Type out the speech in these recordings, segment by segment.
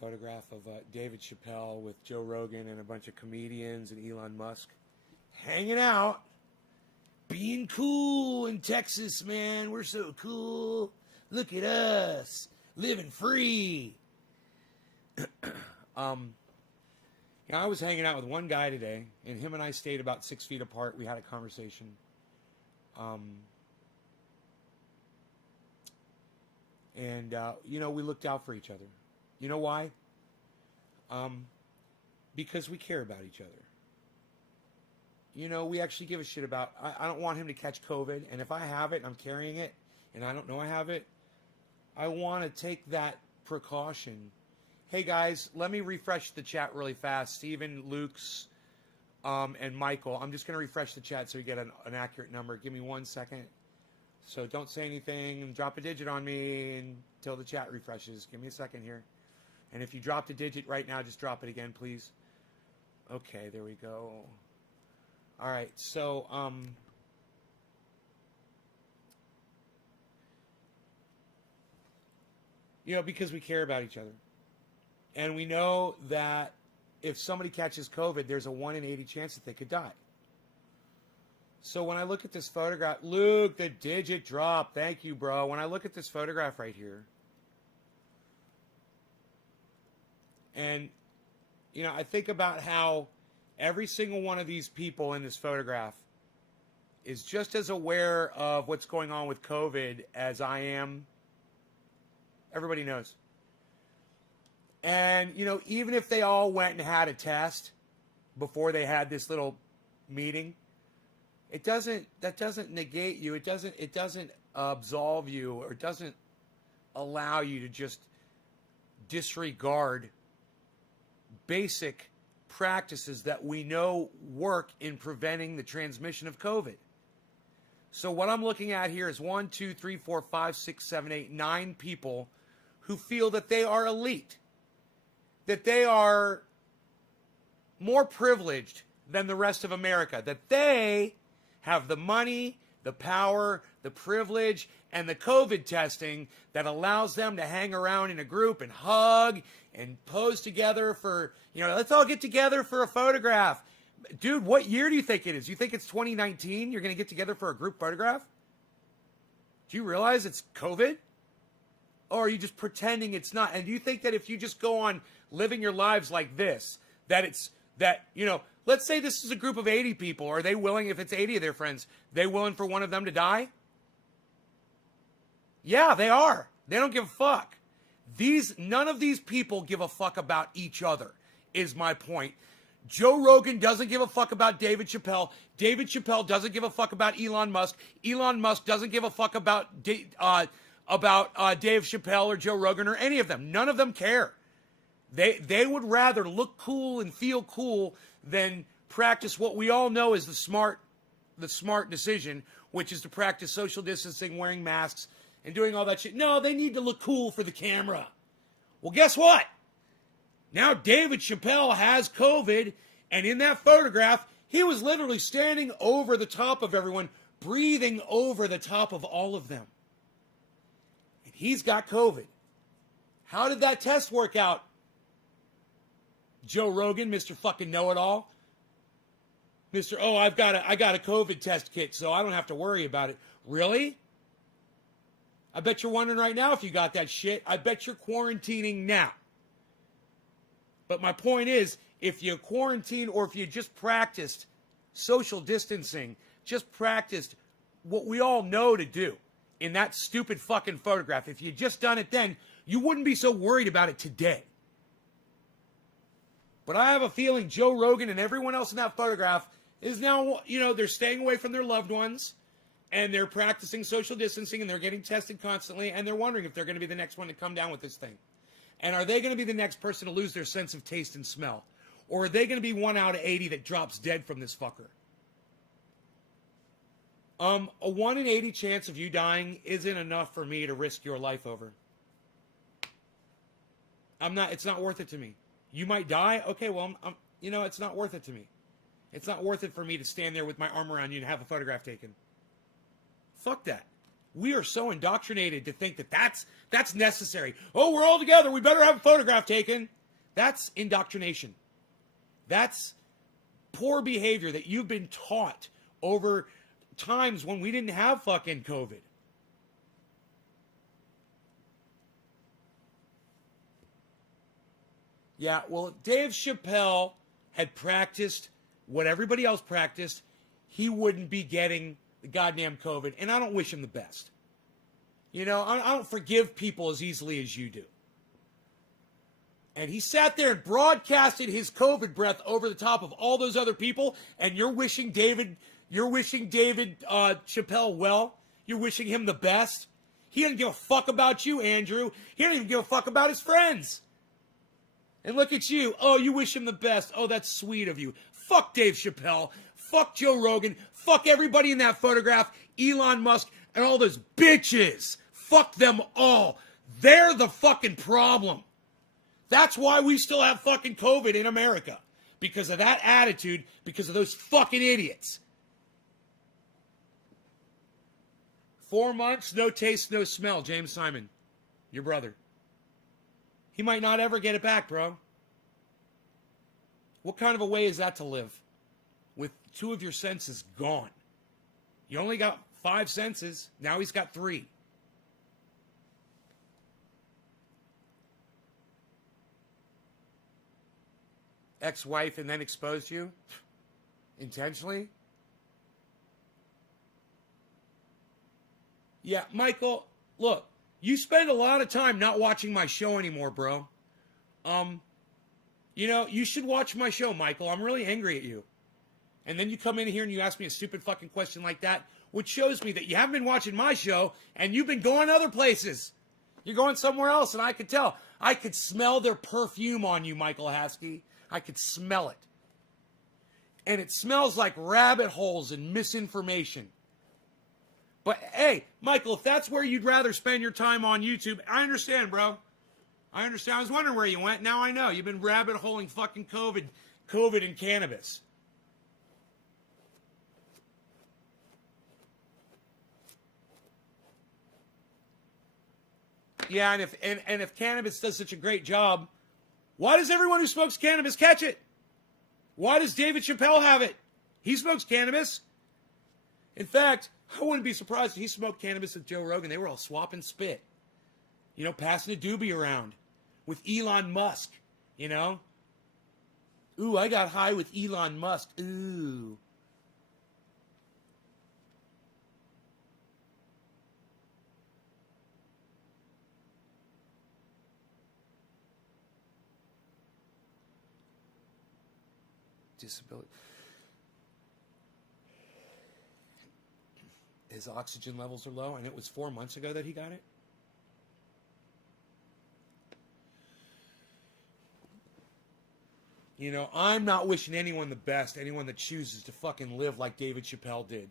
photograph of David Chappelle with Joe Rogan and a bunch of comedians and Elon Musk hanging out, being cool in Texas, man. We're so cool. Look at us, living free. I was hanging out with one guy today, and him and I stayed about 6 feet apart. We had a conversation. We looked out for each other. You know why? Because we care about each other. We actually give a shit about... I don't want him to catch COVID, and if I have it, I'm carrying it, and I don't know I have it, I want to take that precaution. Hey, guys, let me refresh the chat really fast. Steven, Luke's, and Michael. I'm just going to refresh the chat so you get an accurate number. Give me 1 second. So don't say anything and drop a digit on me until the chat refreshes. Give me a second here. And if you dropped a digit right now, just drop it again, please. Okay, there we go. All right, so because we care about each other. And we know that if somebody catches COVID, there's a 1 in 80 chance that they could die. So when I look at this photograph, Luke, the digit drop. Thank you, bro. When I look at this photograph right here, and, I think about how every single one of these people in this photograph is just as aware of what's going on with COVID as I am. Everybody knows. And, even if they all went and had a test before they had this little meeting, that doesn't negate you. It doesn't absolve you, or it doesn't allow you to just disregard basic practices that we know work in preventing the transmission of COVID. So what I'm looking at here is 1, 2, 3, 4, 5, 6, 7, 8, 9 people who feel that they are elite, that they are more privileged than the rest of America, that they have the money, the power, the privilege, and the COVID testing that allows them to hang around in a group and hug and pose together for, let's all get together for a photograph. Dude, what year do you think it is? You think it's 2019? You're going to get together for a group photograph? Do you realize it's COVID? Or are you just pretending it's not? And do you think that if you just go on living your lives like this, let's say this is a group of 80 people. Are they willing, if it's 80 of their friends, they willing for one of them to die? Yeah, they are. They don't give a fuck. None of these people give a fuck about each other, is my point. Joe Rogan doesn't give a fuck about David Chappelle. David Chappelle doesn't give a fuck about Elon Musk. Elon Musk doesn't give a fuck about Dave Chappelle or Joe Rogan or any of them. None of them care. They would rather look cool and feel cool than practice what we all know is the smart decision, which is to practice social distancing, wearing masks, and doing all that shit. No, they need to look cool for the camera. Well, guess what? Now David Chappelle has COVID, and in that photograph, he was literally standing over the top of everyone, breathing over the top of all of them. And he's got COVID. How did that test work out? Joe Rogan, Mr. fucking know-it-all. Mr. Oh, I got a COVID test kit, so I don't have to worry about it. Really? I bet you're wondering right now if you got that shit. I bet you're quarantining now. But my point is, if you quarantine or if you just practiced social distancing, just practiced what we all know to do in that stupid fucking photograph, if you just done it then, you wouldn't be so worried about it today. But I have a feeling Joe Rogan and everyone else in that photograph is now, they're staying away from their loved ones, and they're practicing social distancing, and they're getting tested constantly, and they're wondering if they're going to be the next one to come down with this thing. And are they going to be the next person to lose their sense of taste and smell? Or are they going to be 1 out of 80 that drops dead from this fucker? A 1 in 80 chance of you dying isn't enough for me to risk your life over. It's not worth it to me. You might die? Okay, well, it's not worth it to me. It's not worth it for me to stand there with my arm around you and have a photograph taken. Fuck that. We are so indoctrinated to think that that's necessary. Oh, we're all together. We better have a photograph taken. That's indoctrination. That's poor behavior that you've been taught over times when we didn't have fucking COVID. Yeah, well, Dave Chappelle had practiced what everybody else practiced, he wouldn't be getting the goddamn COVID. And I don't wish him the best. You know, I don't forgive people as easily as you do. And he sat there and broadcasted his COVID breath over the top of all those other people. And you're wishing David Chappelle well. You're wishing him the best. He didn't give a fuck about you, Andrew. He didn't even give a fuck about his friends. And look at you. Oh, you wish him the best. Oh, that's sweet of you. Fuck Dave Chappelle. Fuck Joe Rogan. Fuck everybody in that photograph. Elon Musk and all those bitches. Fuck them all. They're the fucking problem. That's why we still have fucking COVID in America. Because of that attitude. Because of those fucking idiots. 4 months, no taste, no smell. James Simon, your brother. He might not ever get it back, bro. What kind of a way is that to live? With 2 of your senses gone. You only got 5 senses. Now he's got 3. Ex-wife and then exposed you? Intentionally? Yeah, Michael, look. You spend a lot of time not watching my show anymore, bro. You know, you should watch my show, Michael. I'm really angry at you. And then you come in here and you ask me a stupid fucking question like that, which shows me that you haven't been watching my show and you've been going other places. You're going somewhere else, and I could tell. I could smell their perfume on you, Michael Haskey. I could smell it. And it smells like rabbit holes and misinformation. But, hey, Michael, if that's where you'd rather spend your time on YouTube, I understand, bro. I understand. I was wondering where you went. Now I know. You've been rabbit holing fucking COVID and cannabis. Yeah, and if cannabis does such a great job, why does everyone who smokes cannabis catch it? Why does David Chappelle have it? He smokes cannabis. In fact, I wouldn't be surprised if he smoked cannabis with Joe Rogan. They were all swapping spit. You know, passing a doobie around with Elon Musk, you know? Ooh, I got high with Elon Musk. Ooh. Disability. His oxygen levels are low, and it was 4 months ago that he got it? You know, I'm not wishing anyone the best, anyone that chooses to fucking live like David Chappelle did.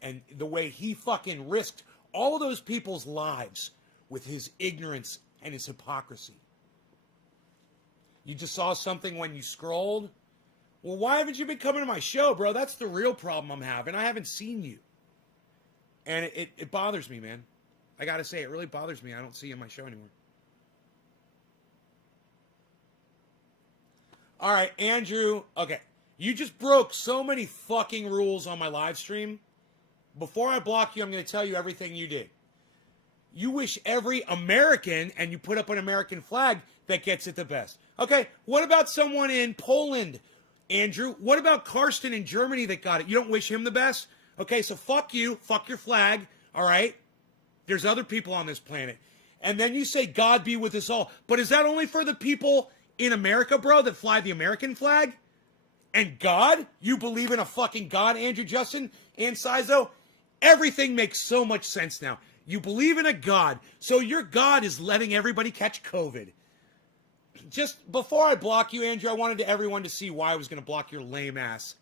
And the way he fucking risked all of those people's lives with his ignorance and his hypocrisy. You just saw something when you scrolled? Well, why haven't you been coming to my show, bro? That's the real problem I'm having. I haven't seen you. And it bothers me, man. I gotta say, it really bothers me. I don't see you on my show anymore. All right, Andrew. Okay. You just broke so many fucking rules on my live stream. Before I block you, I'm going to tell you everything you did. You wish every American, and you put up an American flag, that gets it the best. Okay, what about someone in Poland, Andrew? What about Karsten in Germany that got it? You don't wish him the best? Okay, so fuck you. Fuck your flag. All right? There's other people on this planet. And then you say, God be with us all. But is that only for the people in America, bro, that fly the American flag? And God? You believe in a fucking God, Andrew Justin and Sizo? Everything makes so much sense now. You believe in a God, so your God is letting everybody catch COVID. Just before I block you, Andrew, I wanted everyone to see why I was going to block your lame ass.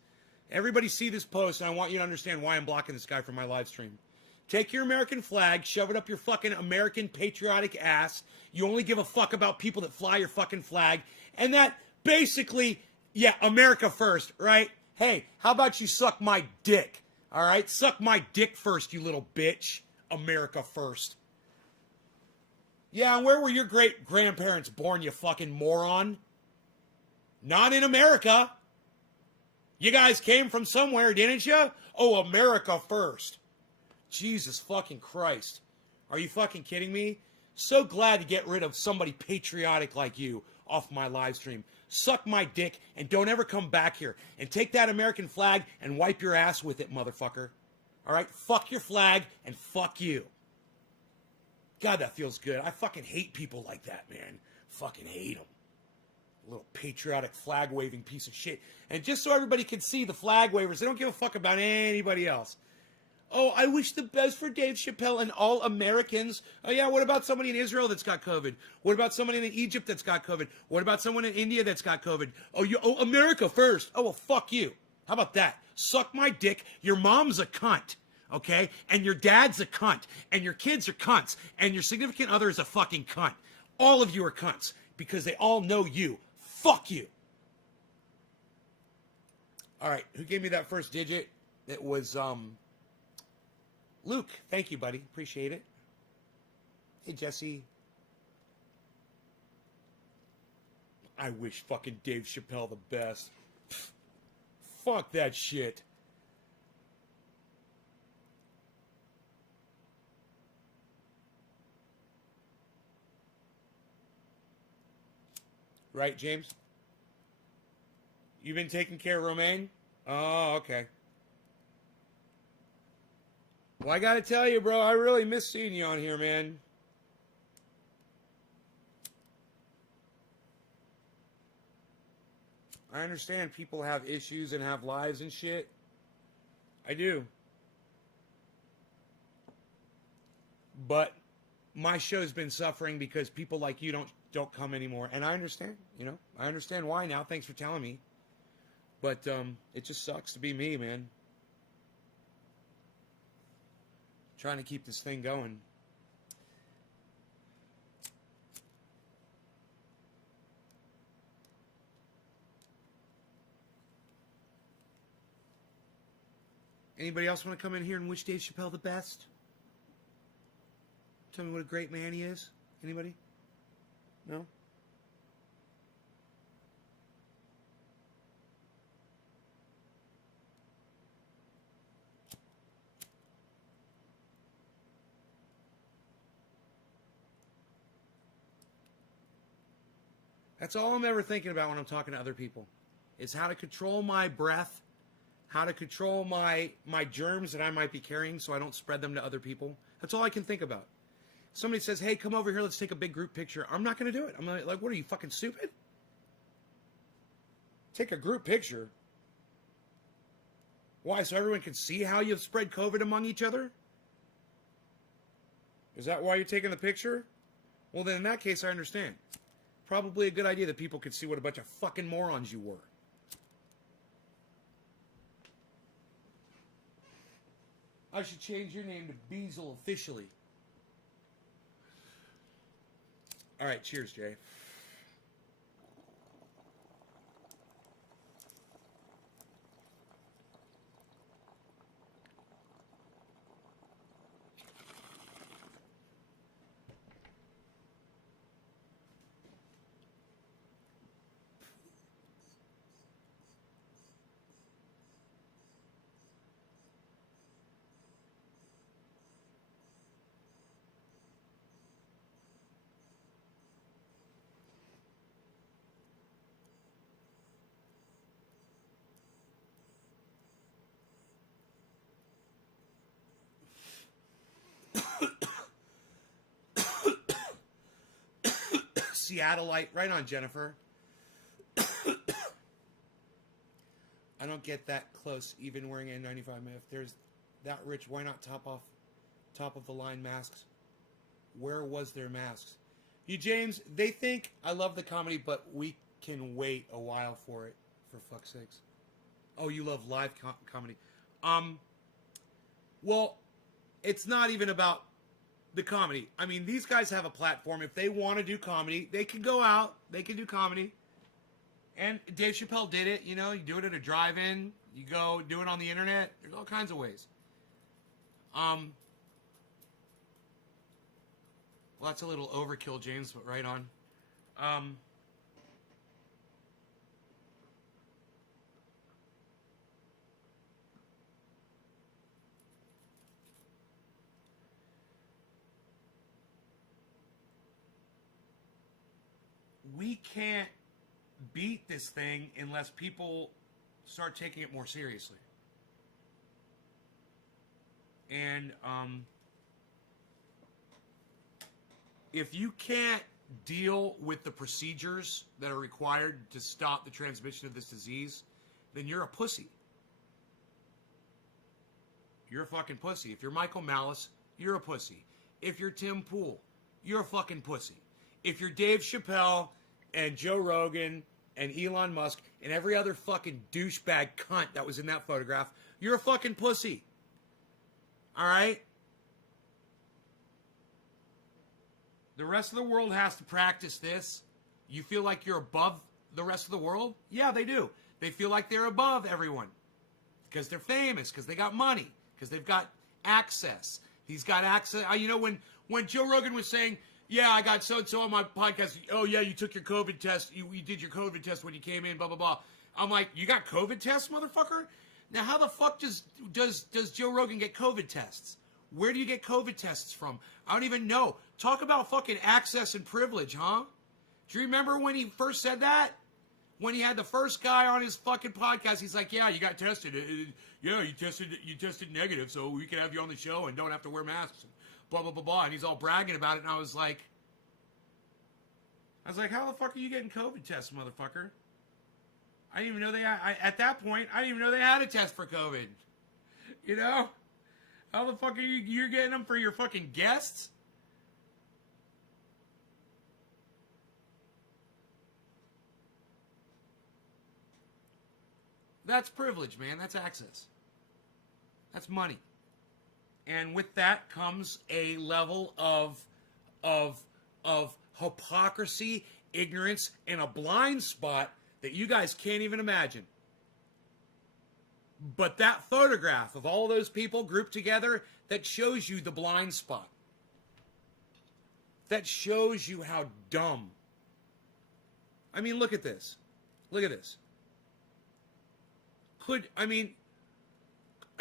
Everybody see this post, and I want you to understand why I'm blocking this guy from my live stream. Take your American flag, shove it up your fucking American patriotic ass. You only give a fuck about people that fly your fucking flag. And that basically, yeah, America first, right? Hey, how about you suck my dick? All right? Suck my dick first, you little bitch. America first. Yeah, and where were your great-grandparents born, you fucking moron? Not in America. You guys came from somewhere, didn't you? Oh, America first. Jesus fucking Christ. Are you fucking kidding me? So glad to get rid of somebody patriotic like you off my live stream. Suck my dick and don't ever come back here. And take that American flag and wipe your ass with it, motherfucker. All right? Fuck your flag and fuck you. God, that feels good. I fucking hate people like that, man. Fucking hate them. Little patriotic flag waving piece of shit. And just so everybody can see, the flag wavers, they don't give a fuck about anybody else. Oh, I wish the best for Dave Chappelle and all Americans. Oh yeah, what about somebody in Israel that's got COVID? What about somebody in Egypt that's got COVID? What about someone in India that's got COVID? Oh, America first. Oh, well, fuck you. How about that? Suck my dick. Your mom's a cunt, okay? And your dad's a cunt. And your kids are cunts. And your significant other is a fucking cunt. All of you are cunts because they all know you. Fuck you. All right, who gave me that first digit? It was, Luke. Thank you, buddy. Appreciate it. Hey, Jesse. I wish fucking Dave Chappelle the best. Pfft. Fuck that shit. Right, James? You've been taking care of Romaine? Oh, okay. Well, I gotta tell you, bro, I really miss seeing you on here, man. I understand people have issues and have lives and shit. I do. But my show's been suffering because people like you don't come anymore. And I understand, you know. I understand why now. Thanks for telling me. But it just sucks to be me, man. Trying to keep this thing going. Anybody else want to come in here and wish Dave Chappelle the best? Tell me what a great man he is. Anybody? No? That's all I'm ever thinking about when I'm talking to other people. Is how to control my breath, how to control my germs that I might be carrying so I don't spread them to other people. That's all I can think about. Somebody says, hey, come over here, let's take a big group picture. I'm not going to do it. I'm like, what are you, fucking stupid? Take a group picture? Why, so everyone can see how you've spread COVID among each other? Is that why you're taking the picture? Well, then in that case, I understand. Probably a good idea that people could see what a bunch of fucking morons you were. I should change your name to Beazle officially. All right, cheers, Jay. Seattleite, right on, Jennifer. I don't get that close, even wearing N95. If there's that rich, why not top of the line masks? Where was their masks? You, James, they think I love the comedy, but we can wait a while for it, for fuck's sakes. Oh, you love live comedy. Well, it's not even about the comedy. I mean, these guys have a platform. If they want to do comedy, they can go out. They can do comedy. And Dave Chappelle did it. You know, you do it at a drive-in. You go do it on the internet. There's all kinds of ways. Well, that's a little overkill, James, but right on. We can't beat this thing unless people start taking it more seriously. And if you can't deal with the procedures that are required to stop the transmission of this disease, then you're a pussy. You're a fucking pussy. If you're Michael Malice, you're a pussy. If you're Tim Pool, you're a fucking pussy. If you're Dave Chappelle and Joe Rogan and Elon Musk and every other fucking douchebag cunt that was in that photograph, you're a fucking pussy. All right? The rest of the world has to practice this. You feel like you're above the rest of the world? Yeah, they do. They feel like they're above everyone because they're famous, because they got money, because they've got access. He's got access. You know, when Joe Rogan was saying, yeah, I got so-and-so on my podcast. Oh, yeah, you took your COVID test. You did your COVID test when you came in, blah, blah, blah. I'm like, you got COVID tests, motherfucker? Now, how the fuck does Joe Rogan get COVID tests? Where do you get COVID tests from? I don't even know. Talk about fucking access and privilege, huh? Do you remember when he first said that? When he had the first guy on his fucking podcast, he's like, yeah, you got tested. Yeah, you tested negative, so we can have you on the show and don't have to wear masks. Blah, blah, blah, blah. And he's all bragging about it. And I was like, how the fuck are you getting COVID tests, motherfucker? I didn't even know at that point, I didn't even know they had a test for COVID. You know? How the fuck are you're getting them for your fucking guests? That's privilege, man. That's access. That's money. And with that comes a level of hypocrisy, ignorance, and a blind spot that you guys can't even imagine. But that photograph of all those people grouped together, that shows you the blind spot. That shows you how dumb. I mean, look at this. Look at this.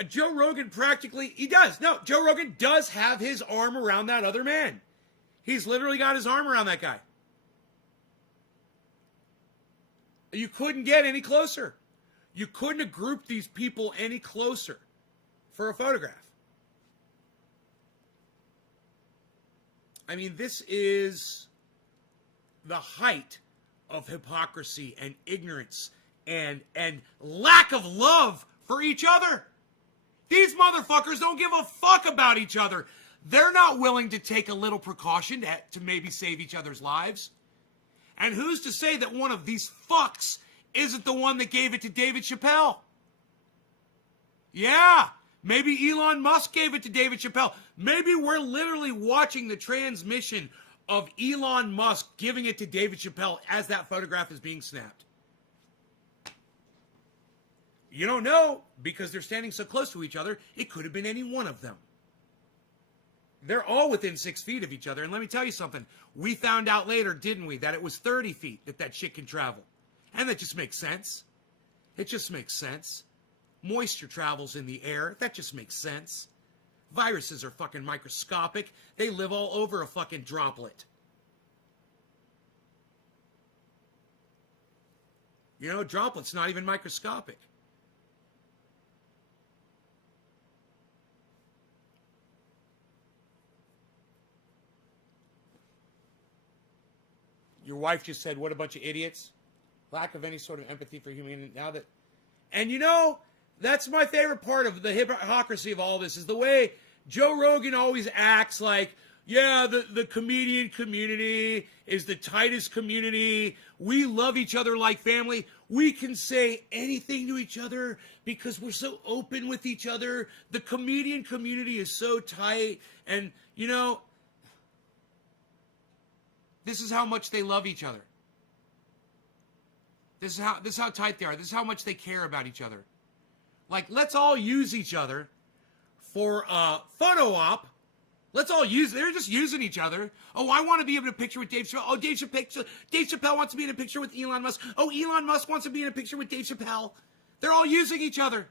Joe Rogan practically, he does. No, Joe Rogan does have his arm around that other man. He's literally got his arm around that guy. You couldn't get any closer. You couldn't have grouped these people any closer for a photograph. I mean, this is the height of hypocrisy and ignorance and lack of love for each other. These motherfuckers don't give a fuck about each other. They're not willing to take a little precaution to maybe save each other's lives. And who's to say that one of these fucks isn't the one that gave it to David Chappelle? Yeah, maybe Elon Musk gave it to David Chappelle. Maybe we're literally watching the transmission of Elon Musk giving it to David Chappelle as that photograph is being snapped. You don't know, because they're standing so close to each other, it could have been any one of them. They're all within 6 feet of each other. And let me tell you something. We found out later, didn't we, that it was 30 feet that shit can travel. And that just makes sense. It just makes sense. Moisture travels in the air. That just makes sense. Viruses are fucking microscopic. They live all over a fucking droplet. You know, droplet's not even microscopic. Your wife just said, what a bunch of idiots. Lack of any sort of empathy for humanity. And you know, that's my favorite part of the hypocrisy of all this, is the way Joe Rogan always acts like, yeah, the comedian community is the tightest community. We love each other like family. We can say anything to each other because we're so open with each other. The comedian community is so tight. And, you know, this is how much they love each other. This is how tight they are. This is how much they care about each other. Like, let's all use each other for a photo op Let's all use. They're just using each other. Oh, I want to be in a picture with Dave Chappelle. Oh, Dave Chappelle wants to be in a picture with Elon Musk. Oh, Elon Musk wants to be in a picture with Dave Chappelle. They're all using each other.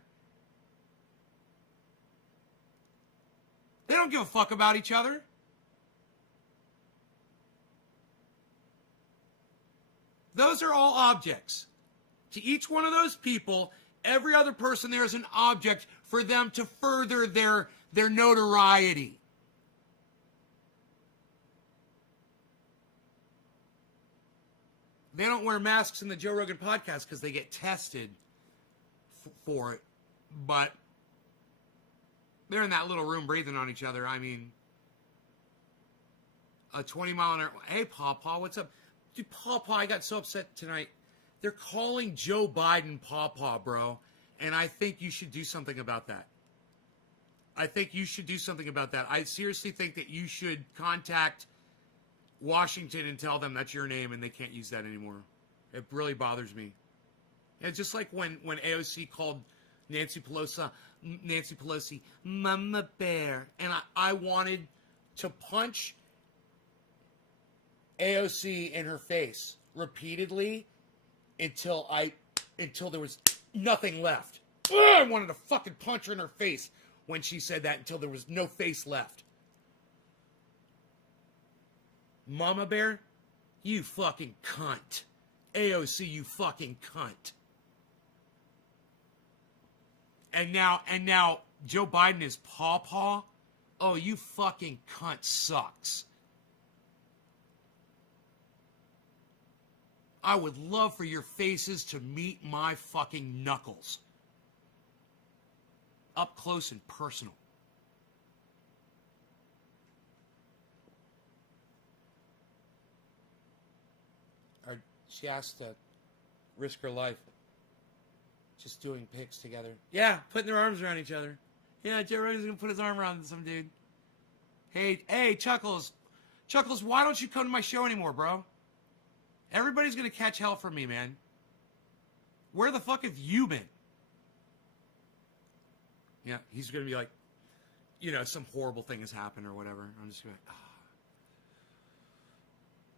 They don't give a fuck about each other. Those are all objects. To each one of those people, every other person there is an object for them to further their notoriety. They don't wear masks in the Joe Rogan podcast because they get tested for it. But they're in that little room breathing on each other. I mean, a 20-mile-an-hour... Hey, Pawpaw, what's up? Dude, Pawpaw, I got so upset tonight. They're calling Joe Biden Pawpaw, bro. And I think you should do something about that. I think you should do something about that. I seriously think that you should contact Washington and tell them that's your name and they can't use that anymore. It really bothers me. It's just like when AOC called Nancy Pelosi, Mama Bear. And I wanted to punch AOC in her face repeatedly until there was nothing left. Ugh, I wanted to fucking punch her in her face when she said that until there was no face left. Mama Bear, you fucking cunt. AOC, you fucking cunt. And now Joe Biden is Pawpaw. Oh, you fucking cunt sucks. I would love for your faces to meet my fucking knuckles. Up close and personal. She has to risk her life just doing pics together. Yeah, putting their arms around each other. Yeah, Joe Rogan's going to put his arm around some dude. Hey, Chuckles. Chuckles, why don't you come to my show anymore, bro? Everybody's going to catch hell from me, man. Where the fuck have you been? Yeah, he's going to be like, some horrible thing has happened or whatever. I'm just going to be like,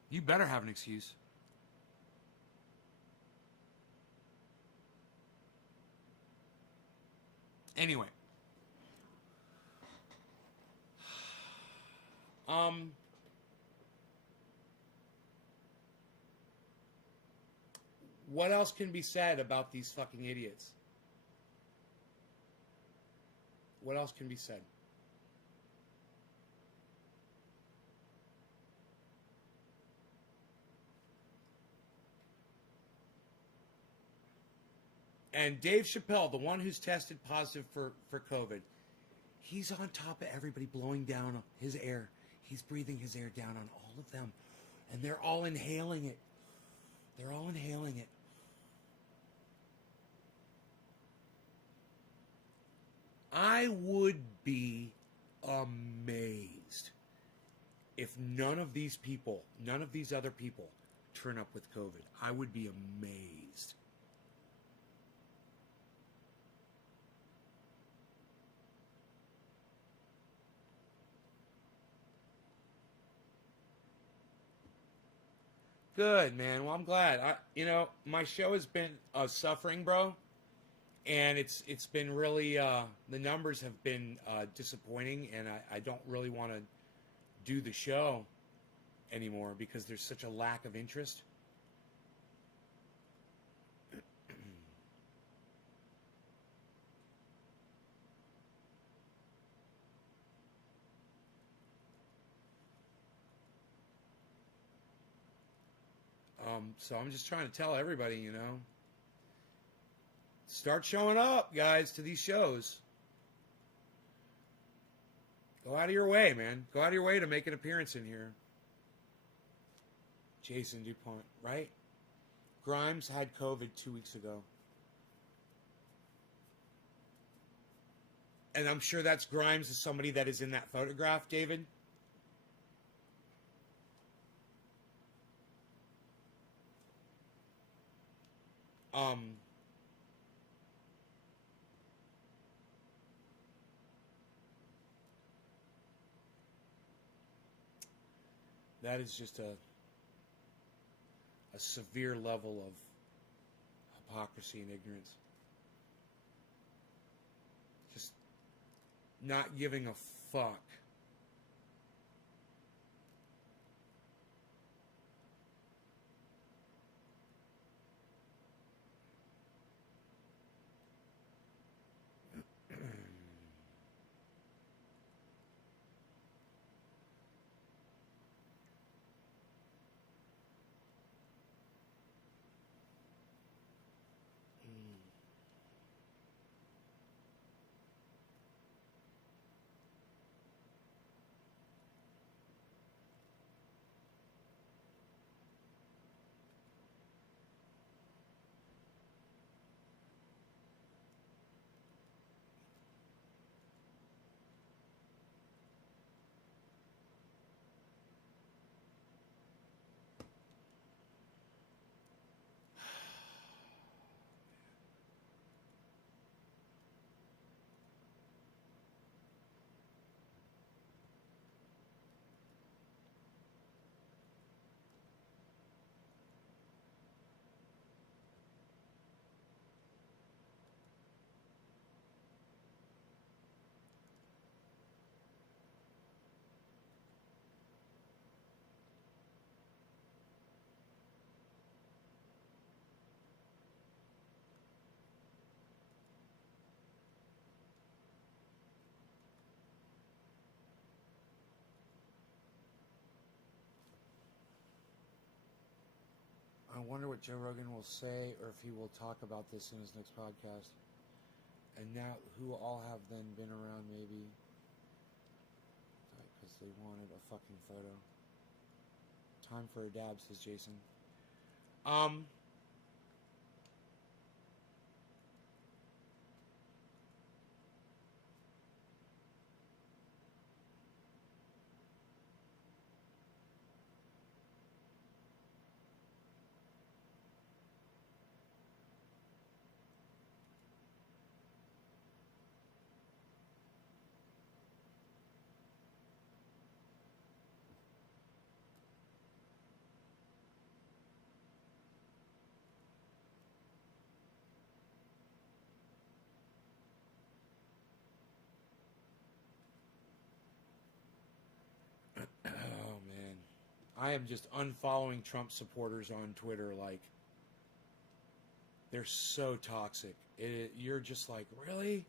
You better have an excuse. Anyway. What else can be said about these fucking idiots? What else can be said? And Dave Chappelle, the one who's tested positive for COVID, he's on top of everybody blowing down his air. He's breathing his air down on all of them. And they're all inhaling it. They're all inhaling it. I would be amazed if none of these other people turn up with COVID. I would be amazed. Good, man. Well, I'm glad. My show has been suffering, bro. And it's been really, the numbers have been disappointing, and I don't really want to do the show anymore because there's such a lack of interest. So I'm just trying to tell everybody, start showing up, guys, to these shows. Go out of your way, man. Go out of your way to make an appearance in here. Jason DuPont, right? Grimes had COVID 2 weeks ago. And I'm sure that's Grimes is somebody that is in that photograph, David. That is just a severe level of hypocrisy and ignorance. Just not giving a fuck. I wonder what Joe Rogan will say, or if he will talk about this in his next podcast. And now, who all have then been around, maybe, because they wanted a fucking photo. Time for a dab, says Jason. Oh, man. I am just unfollowing Trump supporters on Twitter. Like, they're so toxic. You're just like, really?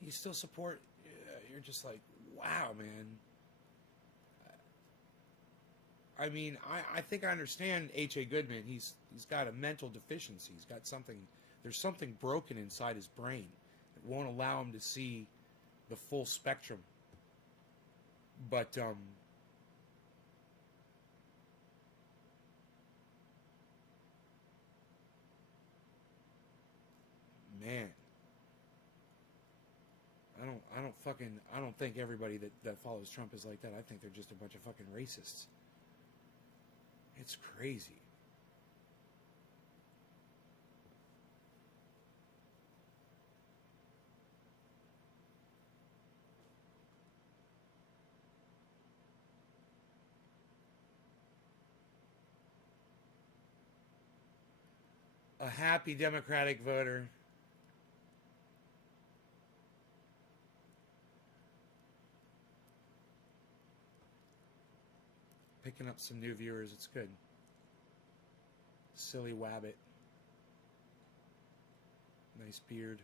You still support? You're just like, wow, man. I mean, I think I understand H.A. Goodman. He's got a mental deficiency. He's got something. There's something broken inside his brain that won't allow him to see the full spectrum. But man, I don't think everybody that follows Trump is like that. I think they're just a bunch of fucking racists. It's crazy. A happy Democratic voter. Picking up some new viewers. It's good. Silly Wabbit. Nice beard.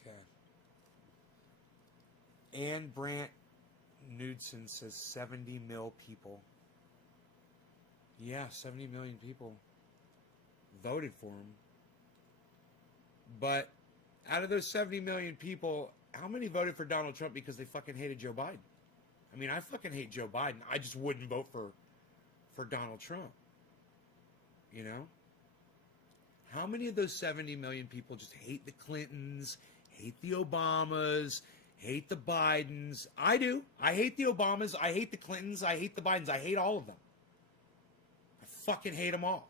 Okay. Anne Brandt Knudsen says 70 mil people. Yeah, 70 million people voted for him. But out of those 70 million people, how many voted for Donald Trump because they fucking hated Joe Biden? I mean, I fucking hate Joe Biden. I just wouldn't vote for Donald Trump. You know? How many of those 70 million people just hate the Clintons, hate the Obamas, hate the Bidens? I do. I hate the Obamas. I hate the Clintons. I hate the Bidens. I hate all of them. I fucking hate them all.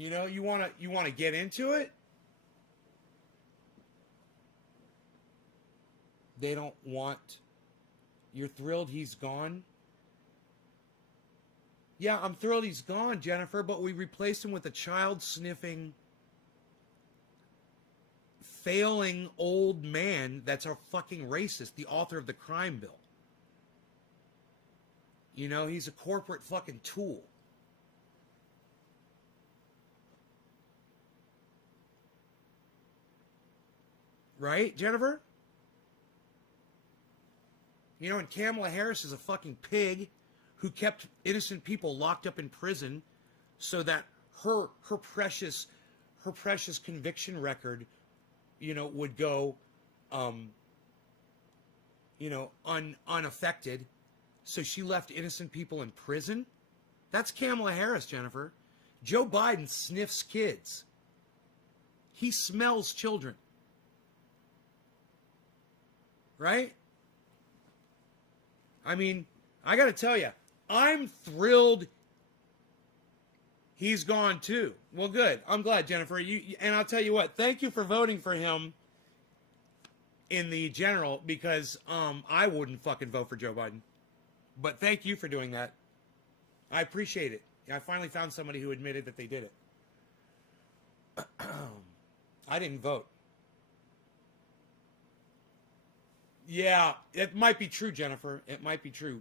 You want to get into it? They don't want. You're thrilled he's gone? Yeah, I'm thrilled he's gone, Jennifer, but we replaced him with a child-sniffing, failing old man that's a fucking racist, the author of the crime bill. He's a corporate fucking tool. Right, Jennifer? And Kamala Harris is a fucking pig who kept innocent people locked up in prison so that her precious conviction record, would go, unaffected. So she left innocent people in prison. That's Kamala Harris, Jennifer. Joe Biden sniffs kids. He smells children. Right? I mean, I got to tell you, I'm thrilled he's gone too. Well, good. I'm glad, Jennifer. And I'll tell you what, thank you for voting for him in the general, because I wouldn't fucking vote for Joe Biden. But thank you for doing that. I appreciate it. I finally found somebody who admitted that they did it. I didn't vote. Yeah, it might be true, Jennifer. It might be true.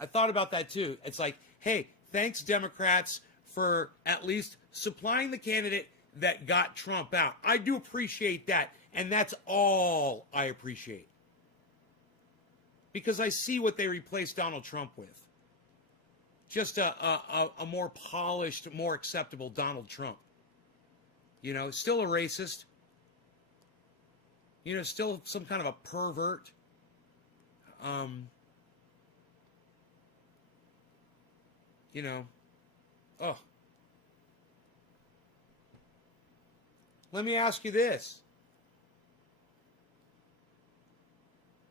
I thought about that too. It's like, hey, thanks, Democrats, for at least supplying the candidate that got Trump out. I do appreciate that. And that's all I appreciate. Because I see what they replaced Donald Trump with. Just a more polished, more acceptable Donald Trump. Still a racist. Still some kind of a pervert. Oh. Let me ask you this.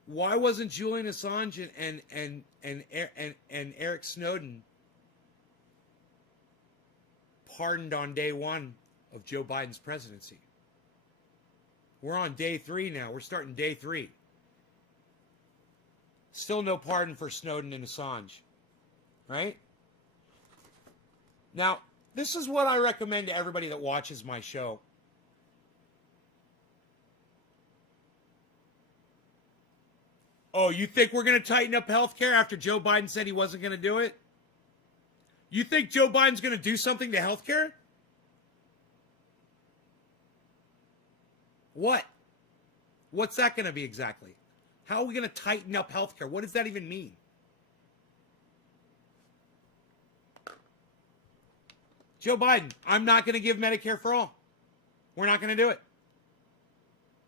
Why wasn't Julian Assange and Eric Snowden pardoned on day one of Joe Biden's presidency? We're on day 3 now. We're starting day 3. Still no pardon for Snowden and Assange. Right? Now, this is what I recommend to everybody that watches my show. Oh, you think we're going to tighten up healthcare after Joe Biden said he wasn't going to do it? You think Joe Biden's going to do something to healthcare? What? What's that going to be exactly? How are we going to tighten up healthcare? What does that even mean? Joe Biden, I'm not going to give Medicare for all. We're not going to do it.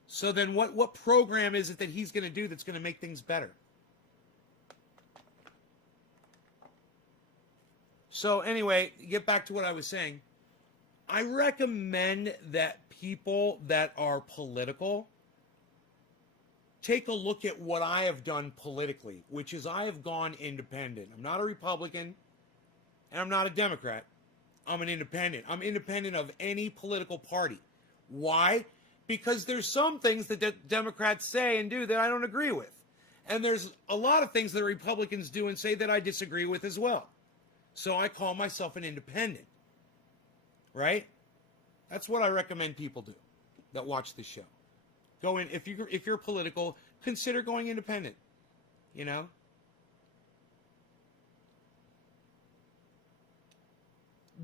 So then what program is it that he's going to do that's going to make things better? So anyway, get back to what I was saying. I recommend that people that are political take a look at what I have done politically, which is I have gone independent. I'm not a Republican, and I'm not a Democrat. I'm an independent. I'm independent of any political party. Why? Because there's some things that Democrats say and do that I don't agree with. And there's a lot of things that Republicans do and say that I disagree with as well. So I call myself an independent. Right? That's what I recommend people do that watch this show. Go in, if you're political, consider going independent.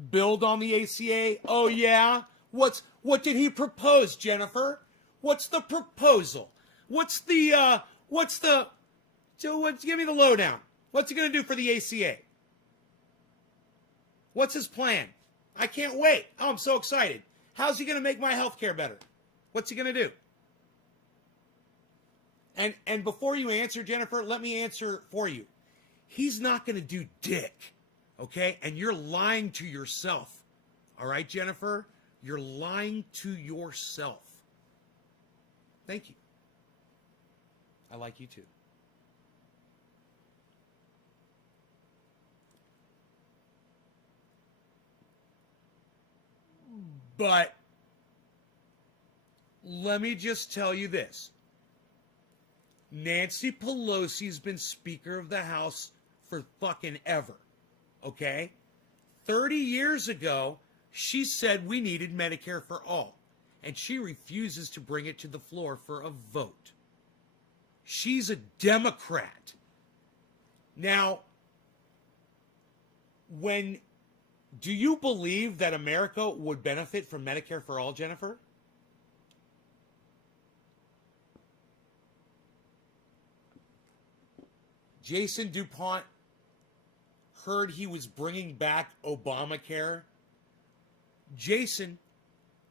Build on the ACA. Oh yeah? What did he propose, Jennifer? What's the proposal? Give me the lowdown. What's he going to do for the ACA? What's his plan? I can't wait. Oh, I'm so excited. How's he going to make my health care better? What's he going to do? And before you answer, Jennifer, let me answer for you. He's not going to do dick, okay? And you're lying to yourself, all right, Jennifer? You're lying to yourself. Thank you. I like you too. But let me just tell you this. Nancy Pelosi's been Speaker of the House for fucking ever. Okay? 30 years ago, she said we needed Medicare for all. And she refuses to bring it to the floor for a vote. She's a Democrat. Now, do you believe that America would benefit from Medicare for all, Jennifer? Jason DuPont heard he was bringing back Obamacare. Jason,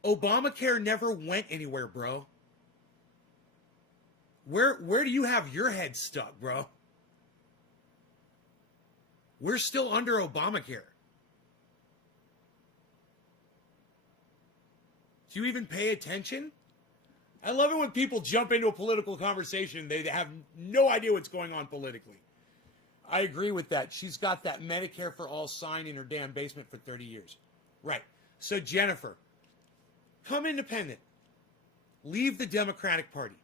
Obamacare never went anywhere, bro. Where do you have your head stuck, bro? We're still under Obamacare. Do you even pay attention? I love it when people jump into a political conversation. They have no idea what's going on politically. I agree with that. She's got that Medicare for all sign in her damn basement for 30 years. Right. So, Jennifer, come independent. Leave the Democratic Party.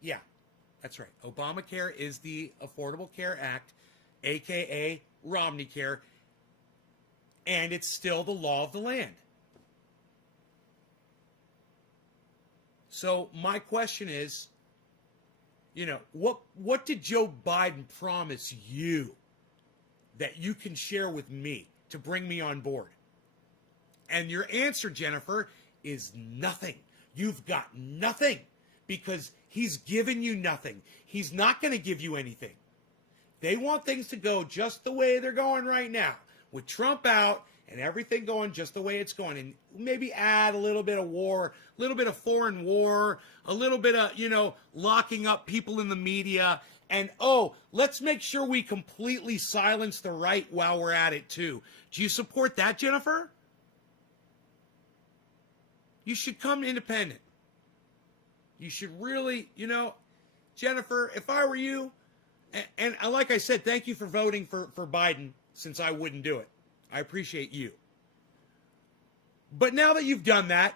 Yeah, that's right. Obamacare is the Affordable Care Act, a.k.a. Romney Care, and it's still the law of the land. So my question is, what did Joe Biden promise you that you can share with me to bring me on board? And your answer, Jennifer, is nothing. You've got nothing because he's given you nothing. He's not going to give you anything. They want things to go just the way they're going right now, with Trump out and everything going just the way it's going, and maybe add a little bit of war, a little bit of foreign war, a little bit of, locking up people in the media, and, let's make sure we completely silence the right while we're at it, too. Do you support that, Jennifer? You should come independent. You should really, Jennifer, if I were you, and like I said, thank you for voting for Biden, since I wouldn't do it. I appreciate you. But now that you've done that,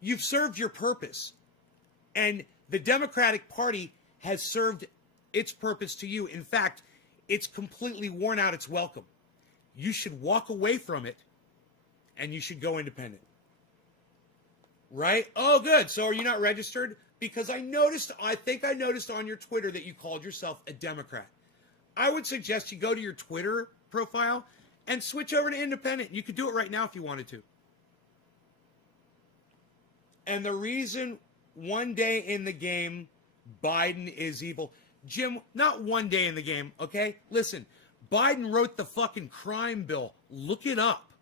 you've served your purpose. And the Democratic Party has served its purpose to you. In fact, it's completely worn out its welcome. You should walk away from it, and you should go independent. Right? Oh, good. So are you not registered? Because I think I noticed on your Twitter that you called yourself a Democrat. I would suggest you go to your Twitter profile and switch over to independent. You could do it right now if you wanted to. And the reason one day in the game, Biden is evil. Jim, not one day in the game, okay? Listen, Biden wrote the fucking crime bill. Look it up.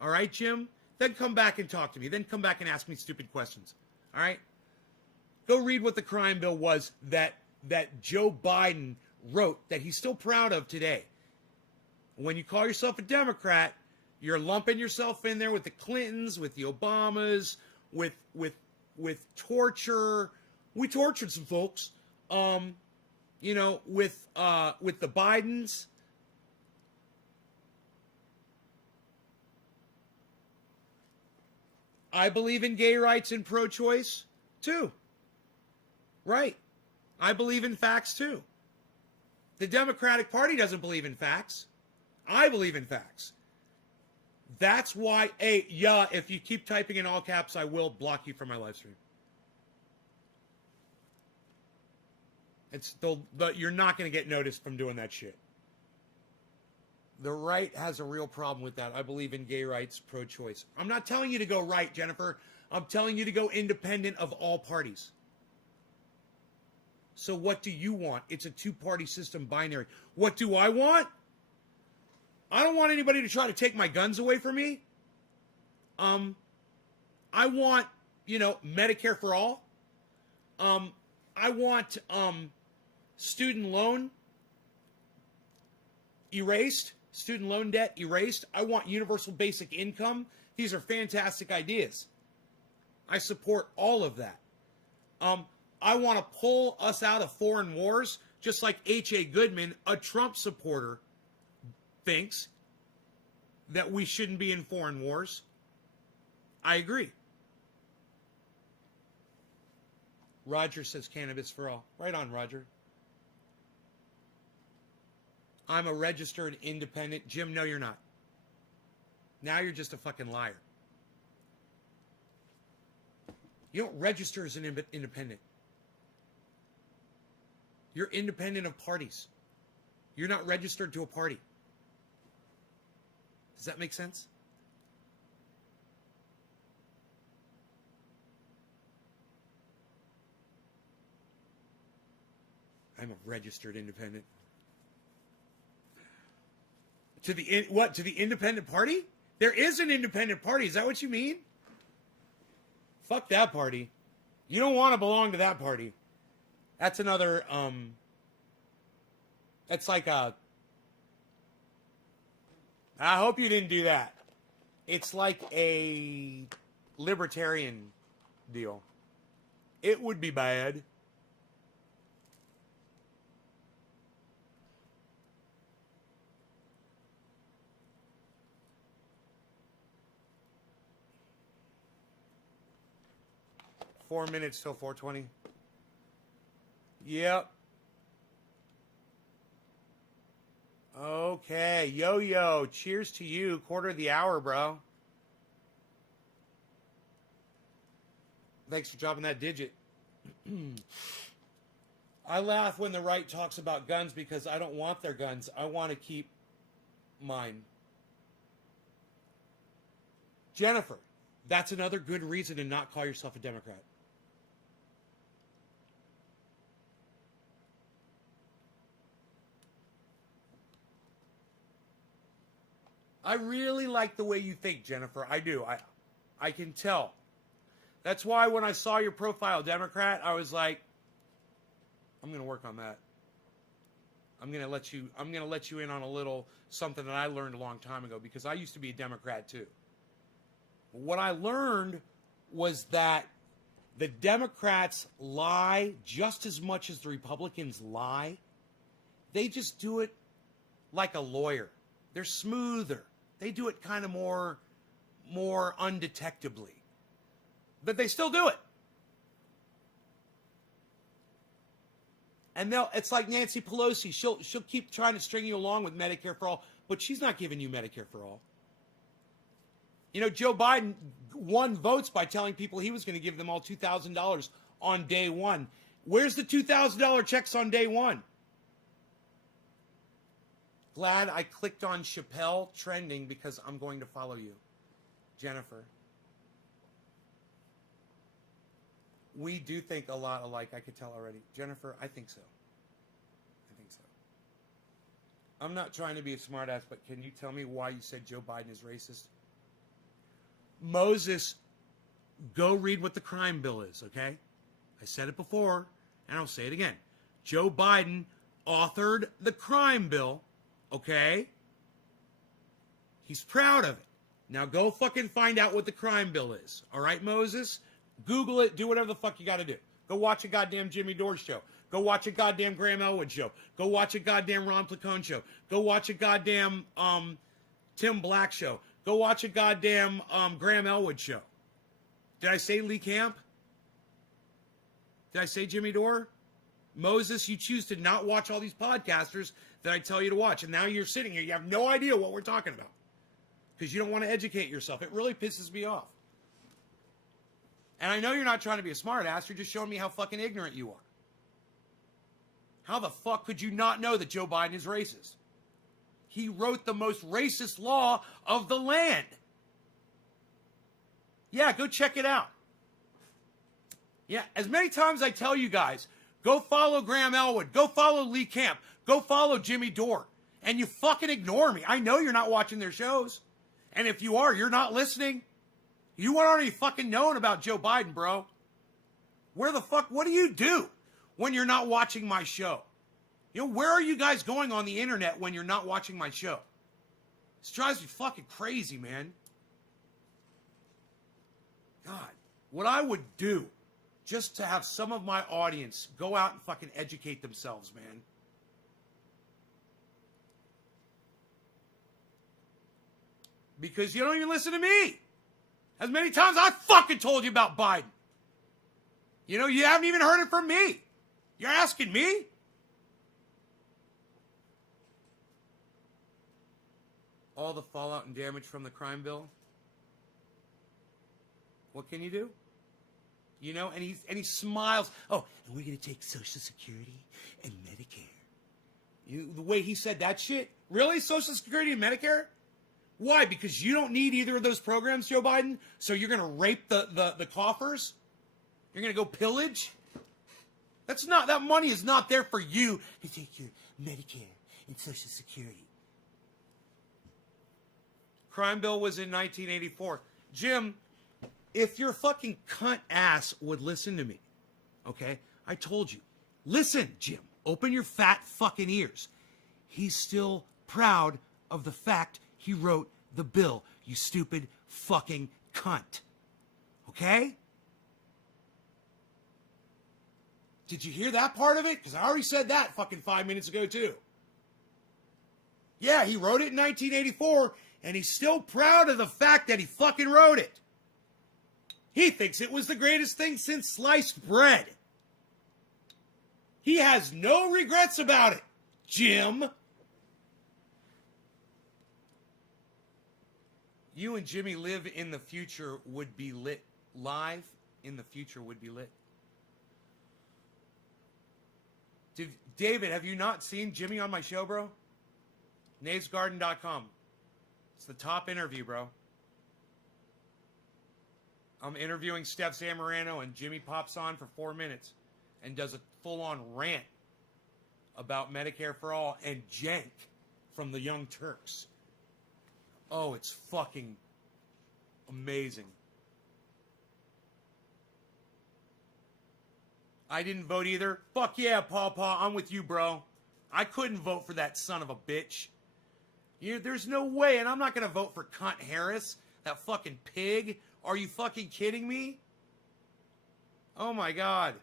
All right, Jim? Then come back and talk to me. Then come back and ask me stupid questions. All right? Go read what the crime bill was that Joe Biden wrote that he's still proud of today. When you call yourself a Democrat, you're lumping yourself in there with the Clintons, with the Obamas, with torture. We tortured some folks. With the Bidens. I believe in gay rights and pro-choice too. Right. I believe in facts too. The Democratic Party doesn't believe in facts. I believe in facts. That's why, if you keep typing in all caps, I will block you from my live stream. You're not going to get noticed from doing that shit. The right has a real problem with that. I believe in gay rights, pro-choice. I'm not telling you to go right, Jennifer. I'm telling you to go independent of all parties. So what do you want? It's a two-party system binary. What do I want? I don't want anybody to try to take my guns away from me. I want, Medicare for all. I want student loan erased, student loan debt erased. I want universal basic income. These are fantastic ideas. I support all of that. I want to pull us out of foreign wars, just like H.A. Goodman, a Trump supporter, thinks. that we shouldn't be in foreign wars. I agree. Roger says cannabis for all. Right on, Roger. I'm a registered independent. Jim, no, you're not. Now you're just a fucking liar. You don't register as an independent. You're independent of parties. You're not registered to a party. Does that make sense? I'm a registered independent. To the what? To the independent party? There is an independent party. Is that what you mean? Fuck that party. You don't want to belong to that party. That's another that's like a I hope you didn't do that. It's like a libertarian deal. It would be bad. Four minutes till 4:20. Yep. Okay. Yo. Cheers to you. Quarter of the hour, bro. Thanks for dropping that digit. I laugh when the right talks about guns because I don't want their guns. I want to keep mine. Jennifer, that's another good reason to not call yourself a Democrat. I really like the way you think, Jennifer. I do. I can tell. That's why when I saw your profile Democrat, I was like, I'm going to work on that. I'm going to let you in on a little something that I learned a long time ago because I used to be a Democrat too. What I learned was that the Democrats lie just as much as the Republicans lie. They just do it like a lawyer. They're smoother. They do it kind of more undetectably. But they still do it. And it's like Nancy Pelosi. She'll keep trying to string you along with Medicare for all, but she's not giving you Medicare for all. You know, Joe Biden won votes by telling people he was going to give them all $2,000 on day one. Where's the $2,000 checks on day one? Glad I clicked on Chappelle trending because I'm going to follow you. Jennifer. We do think a lot alike. I could tell already. Jennifer, I think so. I'm not trying to be a smartass, but can you tell me why you said Joe Biden is racist? Moses, go read what the crime bill is, okay? I said it before, and I'll say it again. Joe Biden authored the crime bill, okay? He's proud of it. Now go fucking find out what the crime bill is, all right, Moses? Google it, do whatever the fuck you got to do. Go watch a goddamn Jimmy Dore show. Go watch a goddamn Graham Elwood show. Go watch a goddamn Ron Placone show. Go watch a goddamn Tim Black show. Go watch a goddamn Graham Elwood show. Did I say Lee Camp? Did I say Jimmy Dore? Moses, you choose to not watch all these podcasters that I tell you to watch. And now you're sitting here. You have no idea what we're talking about. Because you don't want to educate yourself. It really pisses me off. And I know you're not trying to be a smartass. You're just showing me how fucking ignorant you are. How the fuck could you not know that Joe Biden is racist? He wrote the most racist law of the land. Yeah, go check it out. Yeah, as many times I tell you guys, go follow Graham Elwood, go follow Lee Camp, go follow Jimmy Dore, and you fucking ignore me. I know you're not watching their shows. And if you are, you're not listening. You already fucking known about Joe Biden, bro. Where the fuck, what do you do when you're not watching my show? You know, where are you guys going on the internet when you're not watching my show? This drives me fucking crazy, man. God, what I would do just to have some of my audience go out and fucking educate themselves, man. Because you don't even listen to me. As many times I fucking told you about Biden. You know, you haven't even heard it from me. You're asking me? All the fallout and damage from the crime bill. What can you do? You know, and he smiles. Oh, and we're going to take Social Security and Medicare. The way he said that shit? Really? Social Security and Medicare? Why? Because you don't need either of those programs, Joe Biden? So you're going to rape the coffers? You're going to go pillage? That money is not there for you to take your Medicare and Social Security. Crime bill was in 1984. Jim, if your fucking cunt ass would listen to me, okay? I told you. Listen, Jim. Open your fat fucking ears. He's still proud of the fact he wrote the bill, you stupid fucking cunt. Okay? Did you hear that part of it? Because I already said that fucking 5 minutes ago, too. Yeah, he wrote it in 1984, and he's still proud of the fact that he fucking wrote it. He thinks it was the greatest thing since sliced bread. He has no regrets about it, Jim. You and Jimmy live in the future would be lit. Live in the future would be lit. David, have you not seen Jimmy on my show, bro? NavesGarden.com. It's the top interview, bro. I'm interviewing Steph Zamorano, and Jimmy pops on for 4 minutes and does a full-on rant about Medicare for All and Cenk from the Young Turks. Oh, it's fucking amazing. I didn't vote either. Fuck yeah, Paw Paw. I'm with you, bro. I couldn't vote for that son of a bitch. There's no way, and I'm not going to vote for Cunt Harris, that fucking pig. Are you fucking kidding me? Oh, my God.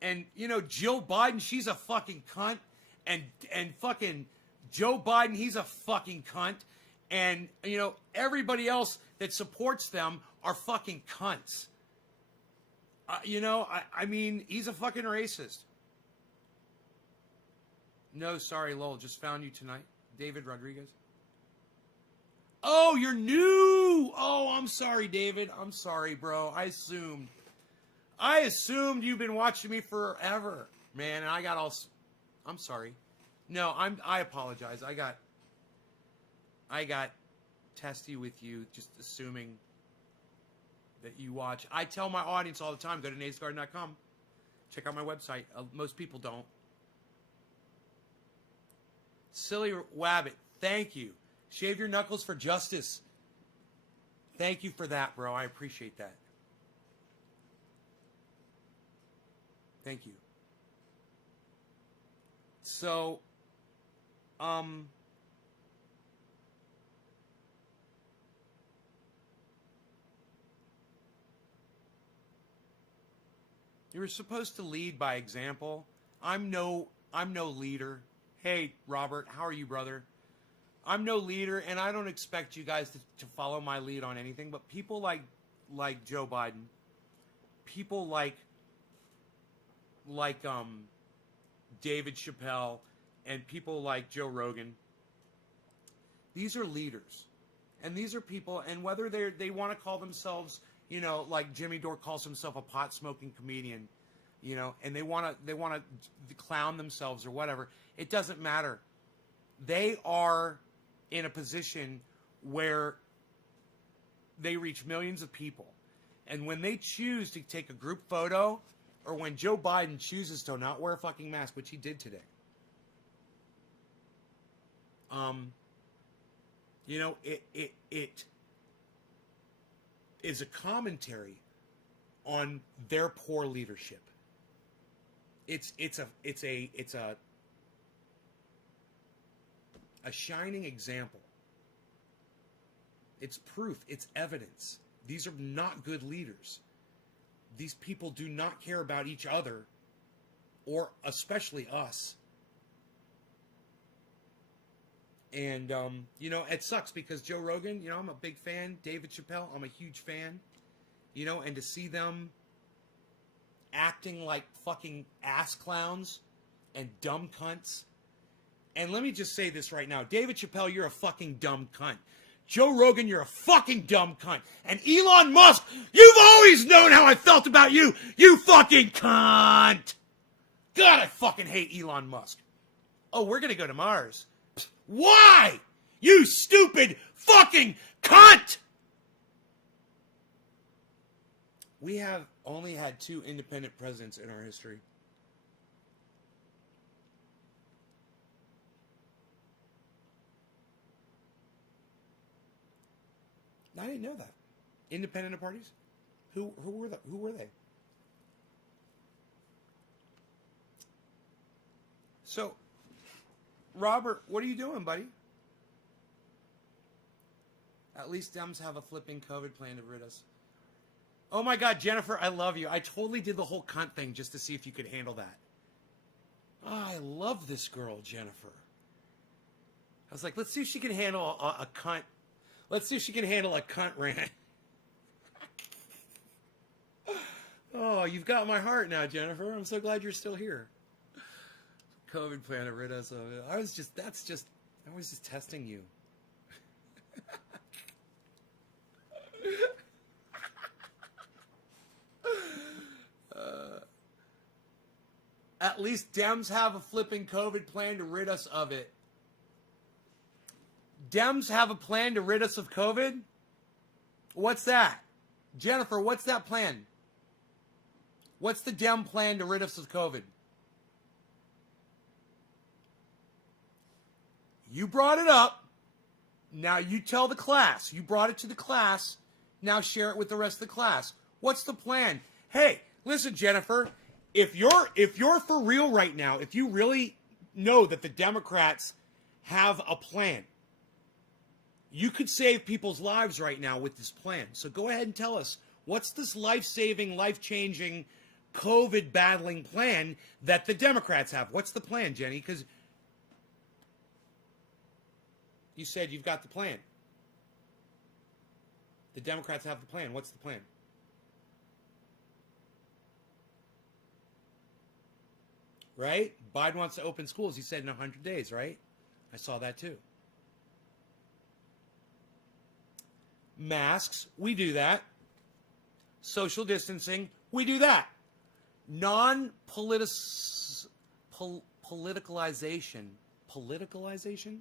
And, you know, Jill Biden, she's a fucking cunt. And fucking Joe Biden, he's a fucking cunt. And, you know, everybody else that supports them are fucking cunts. You know, I mean, he's a fucking racist. No, sorry, lol, just found you tonight. David Rodriguez. Oh, you're new. Oh, I'm sorry, David. I'm sorry, bro. I assumed you've been watching me forever, man. And I got all. I'm sorry. No, I apologize. I got testy with you, just assuming that you watch. I tell my audience all the time, go to NavesGarden.com. Check out my website. Most people don't. Silly Wabbit, thank you. Shave your knuckles for justice. Thank you for that, bro. I appreciate that. Thank you. So, you were supposed to lead by example. I'm no leader. Hey, Robert, how are you, brother? I'm no leader, and I don't expect you guys to follow my lead on anything, but people like Joe Biden, people like David Chappelle, and people like Joe Rogan, these are leaders. And these are people, and whether they want to call themselves, you know, like Jimmy Dore calls himself a pot-smoking comedian, you know, and they want to clown themselves or whatever, it doesn't matter. They are in a position where they reach millions of people. And when they choose to take a group photo, or when Joe Biden chooses to not wear a fucking mask, which he did today, you know, it is a commentary on their poor leadership. It's a shining example. It's proof. It's evidence. These are not good leaders. These people do not care about each other, or especially us. And, you know, it sucks because Joe Rogan, you know, I'm a big fan. David Chappelle, I'm a huge fan. You know, and to see them acting like fucking ass clowns and dumb cunts. And let me just say this right now. David Chappelle, you're a fucking dumb cunt. Joe Rogan, you're a fucking dumb cunt. And Elon Musk, you've always known how I felt about you, you fucking cunt. God, I fucking hate Elon Musk. Oh, we're going to go to Mars. Why? You stupid fucking cunt! We have only had 2 independent presidents in our history. I didn't know that. Independent parties? Who were they? So, Robert, what are you doing, buddy? At least Dems have a flipping COVID plan to rid us. Oh my God, Jennifer, I love you. I totally did the whole cunt thing just to see if you could handle that. Oh, I love this girl, Jennifer. I was like, let's see if she can handle a cunt. Let's see if she can handle a cunt rant. Oh, you've got my heart now, Jennifer. I'm so glad you're still here. COVID plan to rid us of it. I was just testing you. At least Dems have a flipping COVID plan to rid us of it. Dems have a plan to rid us of COVID? What's that? Jennifer, what's that plan? What's the Dem plan to rid us of COVID? You brought it up. Now you tell the class. You brought it to the class. Now share it with the rest of the class. What's the plan? Hey, listen, Jennifer, if you're for real right now, if you really know that the Democrats have a plan, you could save people's lives right now with this plan. So go ahead and tell us, what's this life-saving, life-changing, COVID-battling plan that the Democrats have? What's the plan, Jenny? Because you said you've got the plan. The Democrats have the plan. What's the plan? Right? Biden wants to open schools, he said, in 100 days, right? I saw that too. Masks, we do that. Social distancing, we do that. Non-politicalization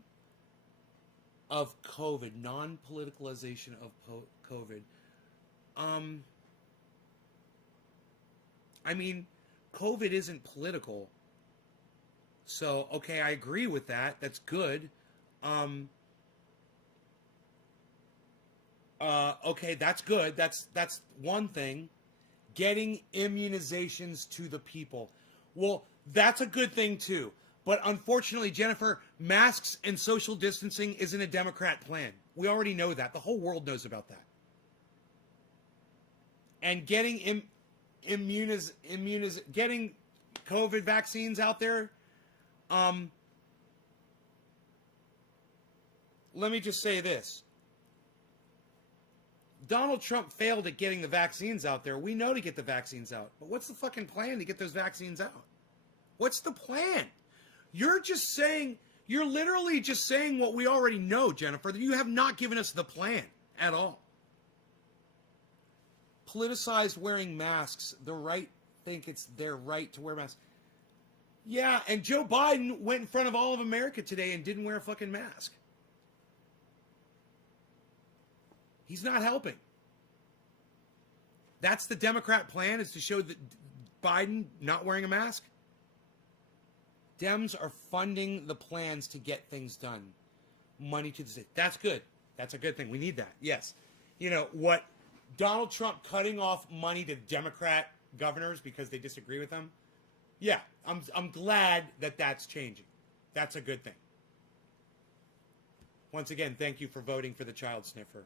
of COVID. Non-politicalization of COVID. I mean, COVID isn't political. So, okay, I agree with that. That's good. Okay, that's good. That's one thing. Getting immunizations to the people. Well, that's a good thing too. But unfortunately, Jennifer, masks and social distancing isn't a Democrat plan. We already know that. The whole world knows about that. And getting getting COVID vaccines out there. Let me just say this. Donald Trump failed at getting the vaccines out there. We know to get the vaccines out. But what's the fucking plan to get those vaccines out? What's the plan? You're literally just saying what we already know, Jennifer. You have not given us the plan at all. Politicized wearing masks. The right think it's their right to wear masks. Yeah, and Joe Biden went in front of all of America today and didn't wear a fucking mask. He's not helping. That's the Democrat plan, is to show that Biden not wearing a mask? Dems are funding the plans to get things done. Money to the state. That's good. That's a good thing. We need that. Yes. You know, what Donald Trump cutting off money to Democrat governors because they disagree with them? Yeah, I'm glad that that's changing. That's a good thing. Once again, thank you for voting for the child sniffer.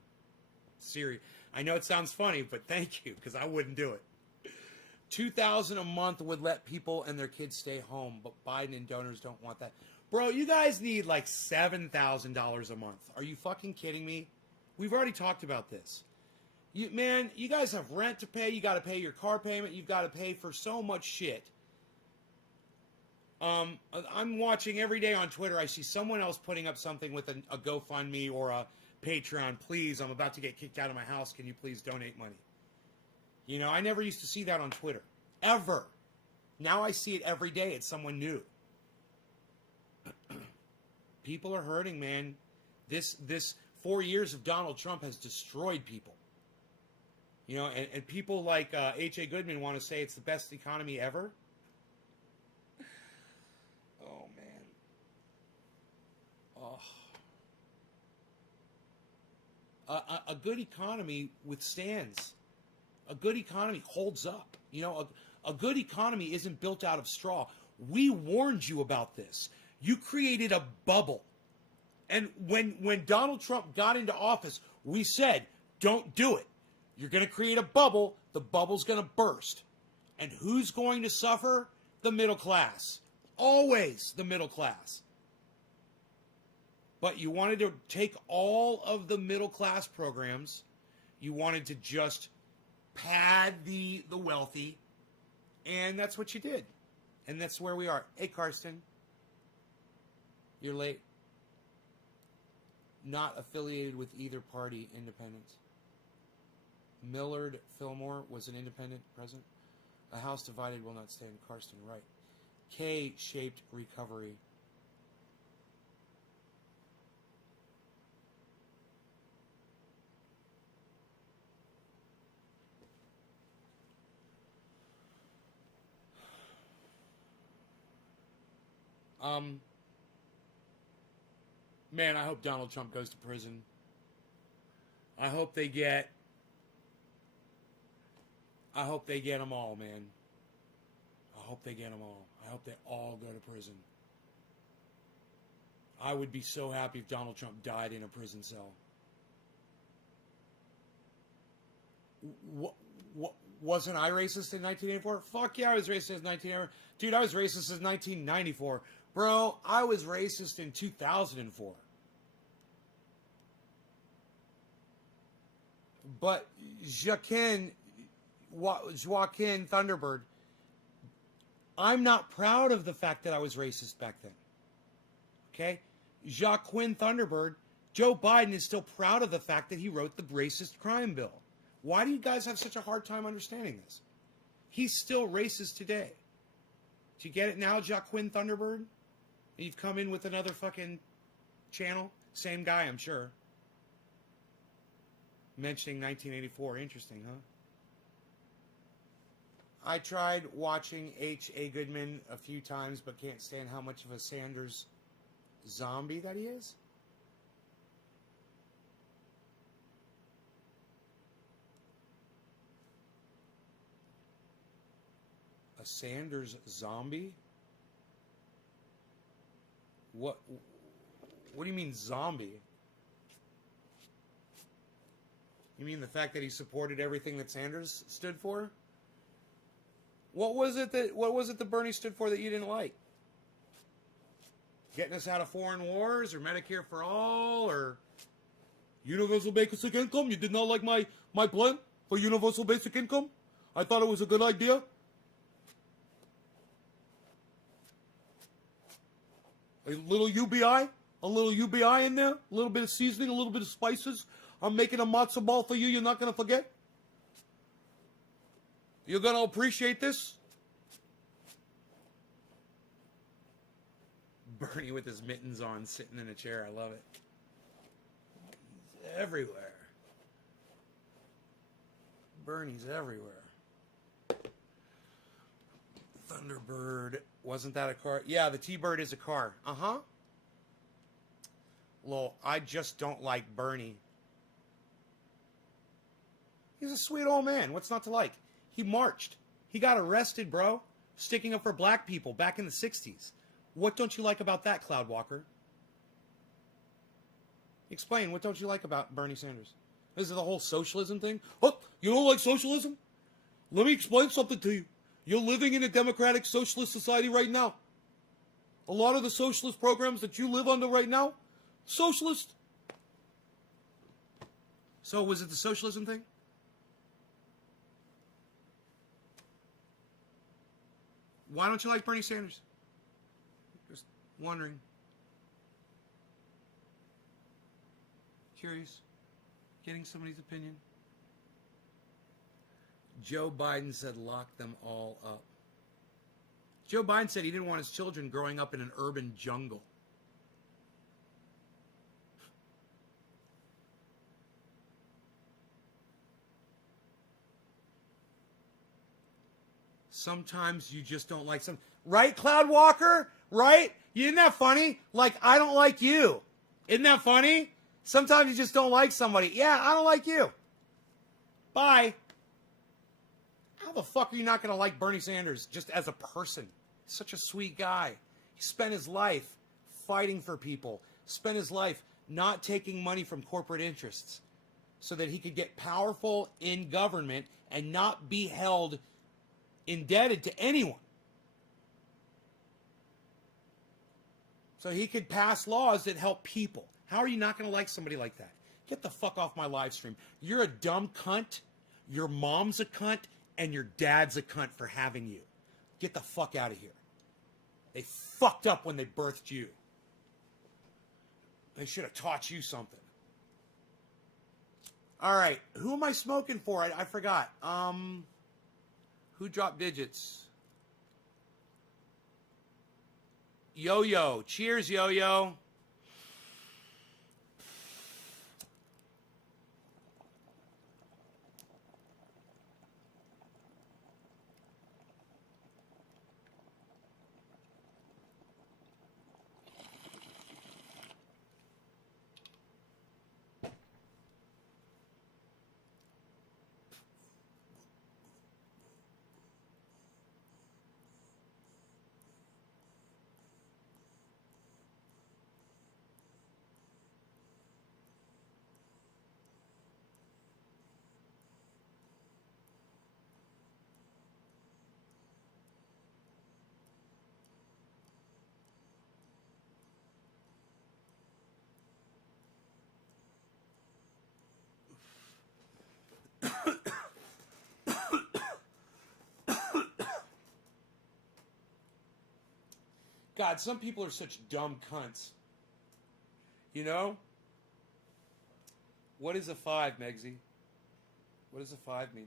Siri. I know it sounds funny, but thank you, because I wouldn't do it. $2,000 a month would let people and their kids stay home, but Biden and donors don't want that. Bro, you guys need like $7,000 a month. Are you fucking kidding me? We've already talked about this. You guys have rent to pay. You got to pay your car payment. You've got to pay for so much shit. I'm watching every day on Twitter. I see someone else putting up something with a GoFundMe or a Patreon. Please, I'm about to get kicked out of my house. Can you please donate money? You know, I never used to see that on Twitter. Ever. Now I see it every day. It's someone new. People are hurting, man. This 4 years of Donald Trump has destroyed people. You know, and people like H.A. Goodman want to say it's the best economy ever. Oh, man. Oh. A good economy withstands. A good economy holds up. You know, a good economy isn't built out of straw. We warned you about this. You created a bubble. And when Donald Trump got into office, we said, don't do it. You're going to create a bubble. The bubble's going to burst. And who's going to suffer? The middle class. Always the middle class. But you wanted to take all of the middle class programs. You wanted to just pad the wealthy. And that's what you did. And that's where we are. Hey, Karsten. You're late. Not affiliated with either party, independent. Millard Fillmore was an independent president. A house divided will not stand. Karsten, right. K-shaped recovery. Man, I hope Donald Trump goes to prison. I hope they get them all, man. I hope they get them all. I hope they all go to prison. I would be so happy if Donald Trump died in a prison cell. Wasn't I racist in 1984? Fuck yeah, I was racist in 1984. Dude, I was racist in 1994. Bro, I was racist in 2004. But Joaquin Thunderbird, I'm not proud of the fact that I was racist back then. Okay? Joaquin Thunderbird, Joe Biden is still proud of the fact that he wrote the racist crime bill. Why do you guys have such a hard time understanding this? He's still racist today. Do you get it now, Joaquin Thunderbird? You've come in with another fucking channel? Same guy, I'm sure. Mentioning 1984. Interesting, huh? I tried watching H.A. Goodman a few times, but can't stand how much of a Sanders zombie that he is. A Sanders zombie? What do you mean zombie? You mean the fact that he supported everything that Sanders stood for? What was it that Bernie stood for that you didn't like? Getting us out of foreign wars, or Medicare for all, or universal basic income? You did not like my plan for universal basic income? I thought it was a good idea. A little UBI in there, a little bit of seasoning, a little bit of spices. I'm making a matzo ball for you. You're not going to forget? You're going to appreciate this? Bernie with his mittens on, sitting in a chair. I love it. He's everywhere. Bernie's everywhere. Thunderbird. Wasn't that a car? Yeah, the T-Bird is a car. Uh-huh. Well, I just don't like Bernie. He's a sweet old man. What's not to like? He marched. He got arrested, bro. Sticking up for black people back in the 60s. What don't you like about that, Cloudwalker? Explain. What don't you like about Bernie Sanders? This is the whole socialism thing? Oh, you don't like socialism? Let me explain something to you. You're living in a democratic socialist society right now. A lot of the socialist programs that you live under right now, socialist. So was it the socialism thing? Why don't you like Bernie Sanders? Just wondering. Curious. Getting somebody's opinion. Joe Biden said lock them all up. Joe Biden said he didn't want his children growing up in an urban jungle. Sometimes you just don't like some. Right, Cloud Walker? Right? Isn't that funny? Like, I don't like you. Isn't that funny? Sometimes you just don't like somebody. Yeah, I don't like you. Bye. How the fuck are you not going to like Bernie Sanders just as a person? He's such a sweet guy. He spent his life fighting for people. Spent his life not taking money from corporate interests so that he could get powerful in government and not be held indebted to anyone. So he could pass laws that help people. How are you not going to like somebody like that? Get the fuck off my live stream. You're a dumb cunt. Your mom's a cunt. And your dad's a cunt for having you. Get the fuck out of here. They fucked up when they birthed you. They should have taught you something. All right. Who am I smoking for? I forgot. Who dropped digits? Yo-Yo. Cheers, Yo-Yo. God, some people are such dumb cunts. You know? What is a 5, Megsy? What does a 5 mean?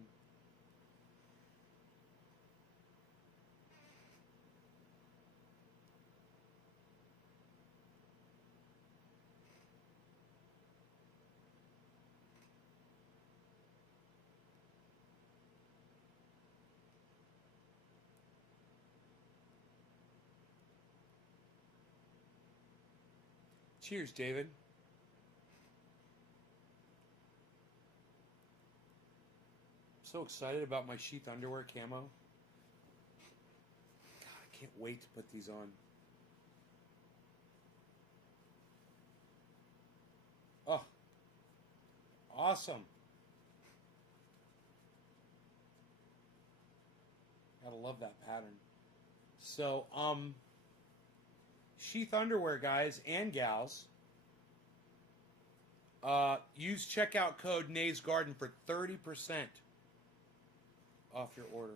Cheers, David. I'm so excited about my sheath underwear camo. God, I can't wait to put these on. Oh, awesome. Gotta love that pattern. So, sheath underwear, guys and gals. Use checkout code Nays Garden for 30% off your order.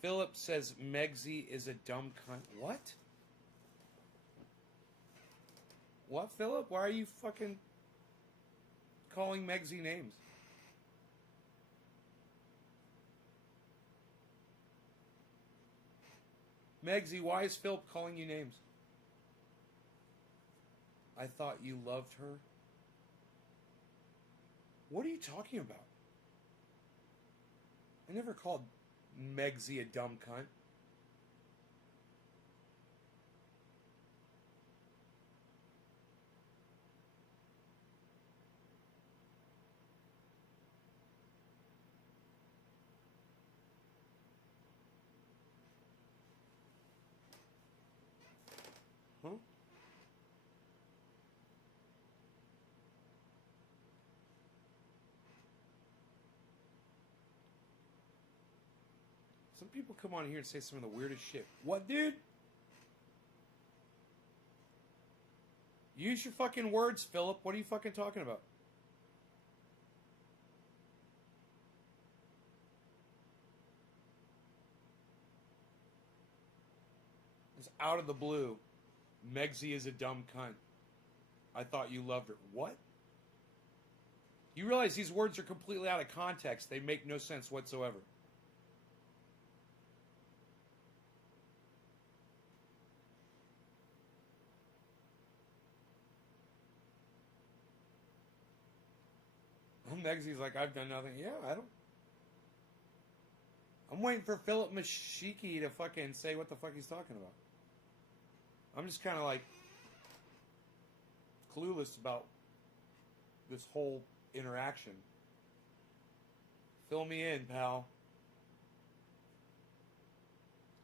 Philip says Megsy is a dumb cunt. What? What, Philip? Why are you fucking calling Megsy names? Megsy, why is Philip calling you names? I thought you loved her. What are you talking about? I never called Megsy a dumb cunt. Huh? Some people come on here and say some of the weirdest shit. What, dude? Use your fucking words, Philip. What are you fucking talking about? It's out of the blue. Megsy is a dumb cunt. I thought you loved her. What? You realize these words are completely out of context. They make no sense whatsoever. Megsy's like, I've done nothing. Yeah, I don't. I'm waiting for Philip Mashiki to fucking say what the fuck he's talking about. I'm just kind of like clueless about this whole interaction. Fill me in, pal.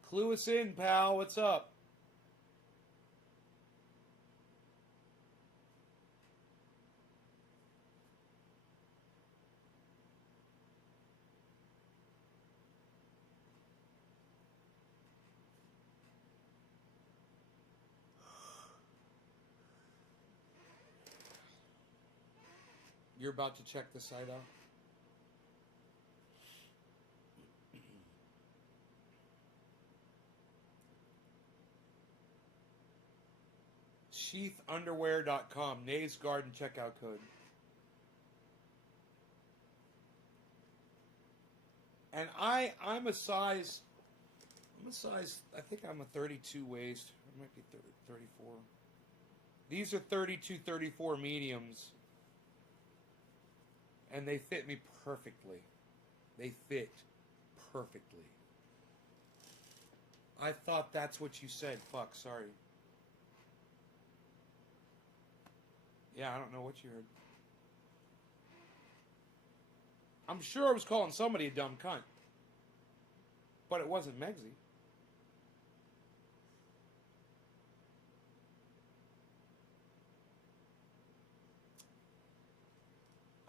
Clue us in, pal. What's up? You're about to check the site out? Sheathunderwear.com. Nays Garden checkout code. And I'm a size, I think I'm a 32 waist. It might be 34. These are 32, 34 mediums. And they fit me perfectly. They fit perfectly. I thought that's what you said. Fuck, sorry. Yeah, I don't know what you heard. I'm sure I was calling somebody a dumb cunt. But it wasn't Megsy.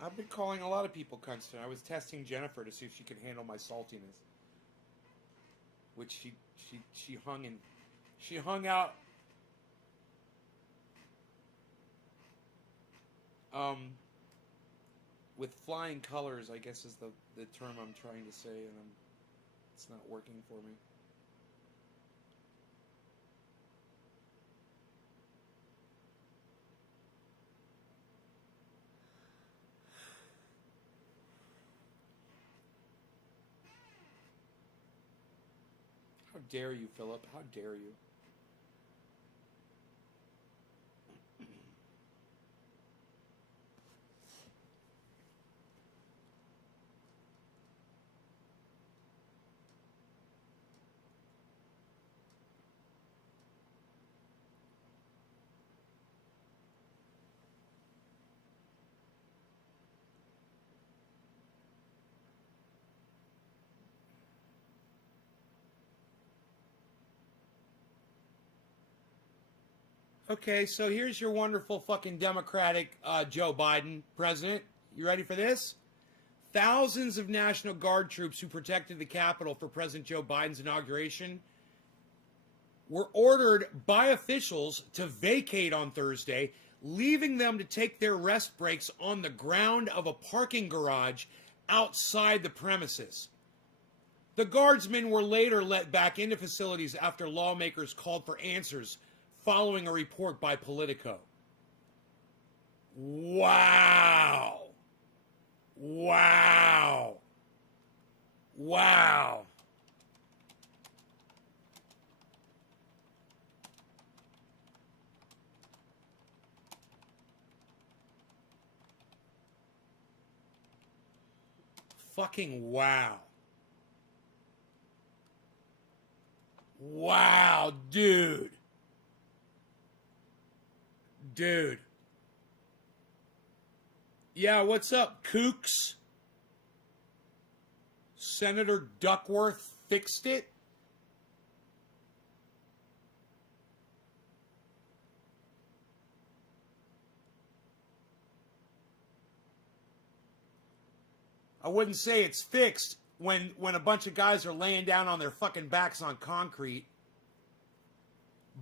I've been calling a lot of people cunts tonight. I was testing Jennifer to see if she could handle my saltiness. Which she hung out with flying colors, I guess is the term I'm trying to say, and it's not working for me. How dare you, Philip? How dare you? Okay, so here's your wonderful fucking Democratic Joe Biden, president. You ready for this? Thousands of National Guard troops who protected the Capitol for President Joe Biden's inauguration were ordered by officials to vacate on Thursday, leaving them to take their rest breaks on the ground of a parking garage outside the premises. The guardsmen were later let back into facilities after lawmakers called for answers following a report by Politico. Wow. Wow. Wow. Fucking wow. Wow, dude. Dude. Yeah, what's up, kooks? Senator Duckworth fixed it? I wouldn't say it's fixed when a bunch of guys are laying down on their fucking backs on concrete.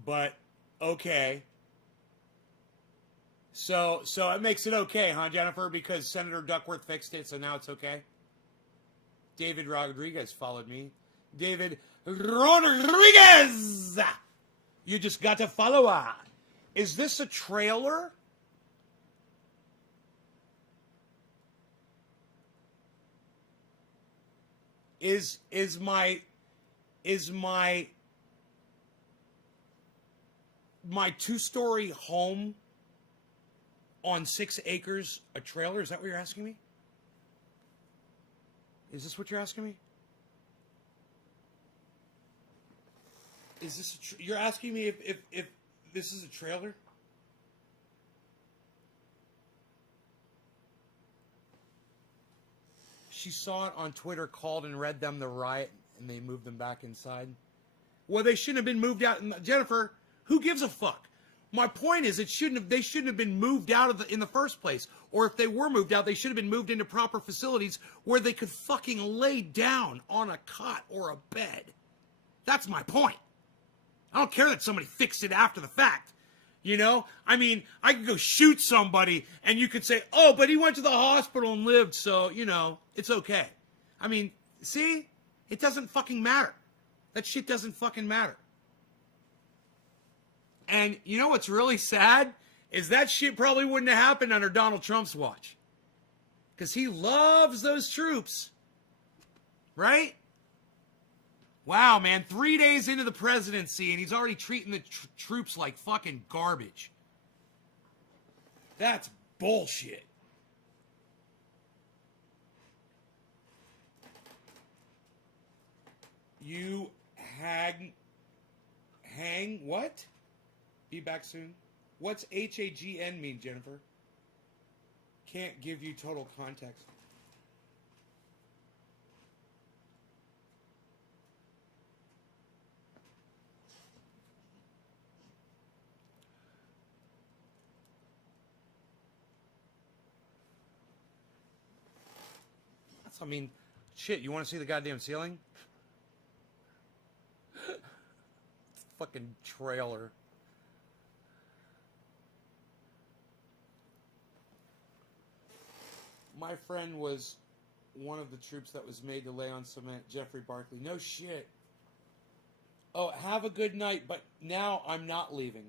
But, okay. So it makes it okay, huh, Jennifer? Because Senator Duckworth fixed it, so now it's okay. David Rodriguez followed me. David Rodriguez! You just got to follow her. Is this a trailer? Is my two-story home on 6 acres a trailer? Is that what you're asking me? Is this what you're asking me? Is this you're asking me if this is a trailer? She saw it on Twitter, called and read them the riot, and they moved them back inside. Well, they shouldn't have been moved out. Jennifer, who gives a fuck? My point is, they shouldn't have been moved out in the first place. Or if they were moved out, they should have been moved into proper facilities where they could fucking lay down on a cot or a bed. That's my point. I don't care that somebody fixed it after the fact. You know? I mean, I could go shoot somebody and you could say, oh, but he went to the hospital and lived, so, you know, it's okay. I mean, see? It doesn't fucking matter. That shit doesn't fucking matter. And you know what's really sad? Is that shit probably wouldn't have happened under Donald Trump's watch. Because he loves those troops. Right? Wow, man. 3 days into the presidency and he's already treating the troops like fucking garbage. That's bullshit. You hang what? Be back soon. What's HAGN mean, Jennifer? Can't give you total context. I mean, shit, you want to see the goddamn ceiling? Fucking trailer. My friend was one of the troops that was made to lay on cement, Jeffrey Barkley. No shit. Oh, have a good night, but now I'm not leaving.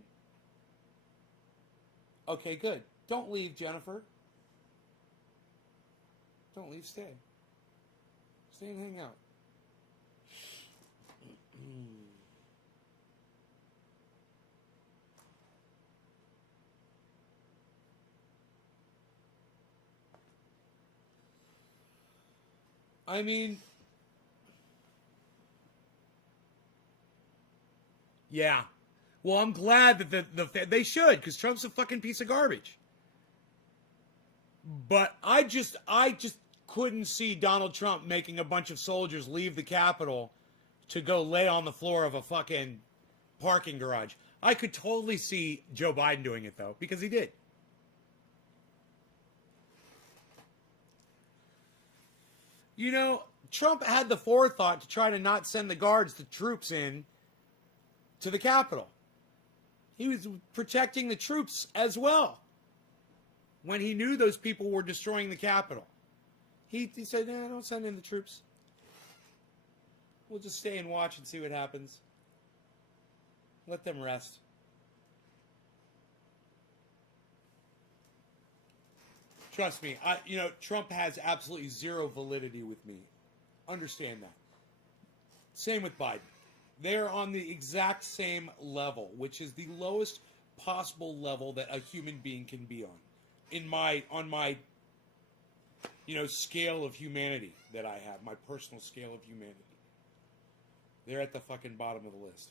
Okay, good. Don't leave, Jennifer. Don't leave, stay. Stay and hang out. I mean, yeah. Well, I'm glad that they should, because Trump's a fucking piece of garbage. But I just couldn't see Donald Trump making a bunch of soldiers leave the Capitol to go lay on the floor of a fucking parking garage. I could totally see Joe Biden doing it, though, because he did. You know, Trump had the forethought to try to not send the guards, the troops in to the Capitol. He was protecting the troops as well when he knew those people were destroying the Capitol. He said, no, don't send in the troops. We'll just stay and watch and see what happens. Let them rest. Trust me, Trump has absolutely zero validity with me. Understand that. Same with Biden. They're on the exact same level, which is the lowest possible level that a human being can be on. On my scale of humanity that I have, my personal scale of humanity. They're at the fucking bottom of the list.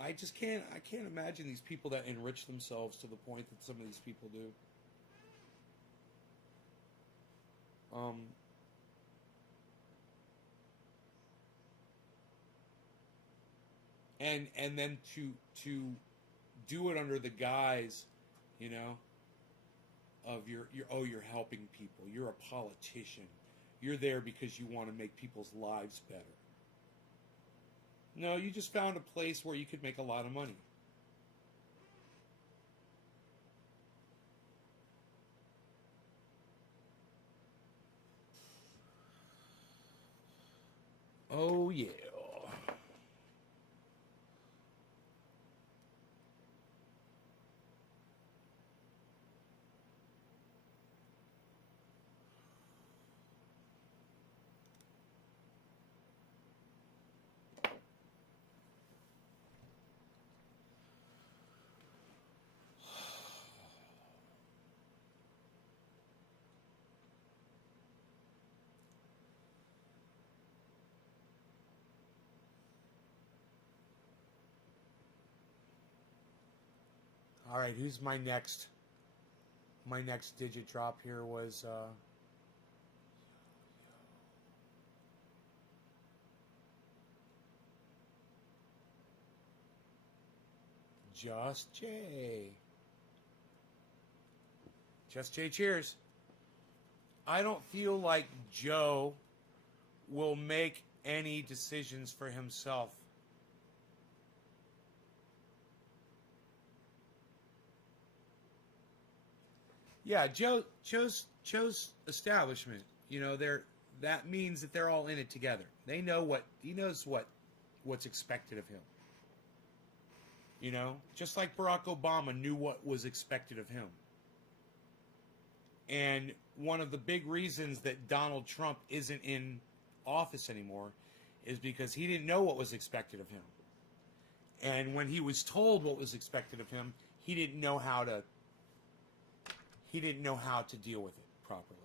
I can't imagine these people that enrich themselves to the point that some of these people do. And then to do it under the guise, of you're helping people. You're a politician. You're there because you want to make people's lives better. No, you just found a place where you could make a lot of money. Oh, yeah. All right, who's my next? My next digit drop here was Just Jay. Just Jay, cheers. I don't feel like Joe will make any decisions for himself. Yeah, Joe's establishment. You know, that means that they're all in it together. They know he knows what's expected of him. You know, just like Barack Obama knew what was expected of him. And one of the big reasons that Donald Trump isn't in office anymore is because he didn't know what was expected of him. And when he was told what was expected of him, he didn't know how to deal with it properly.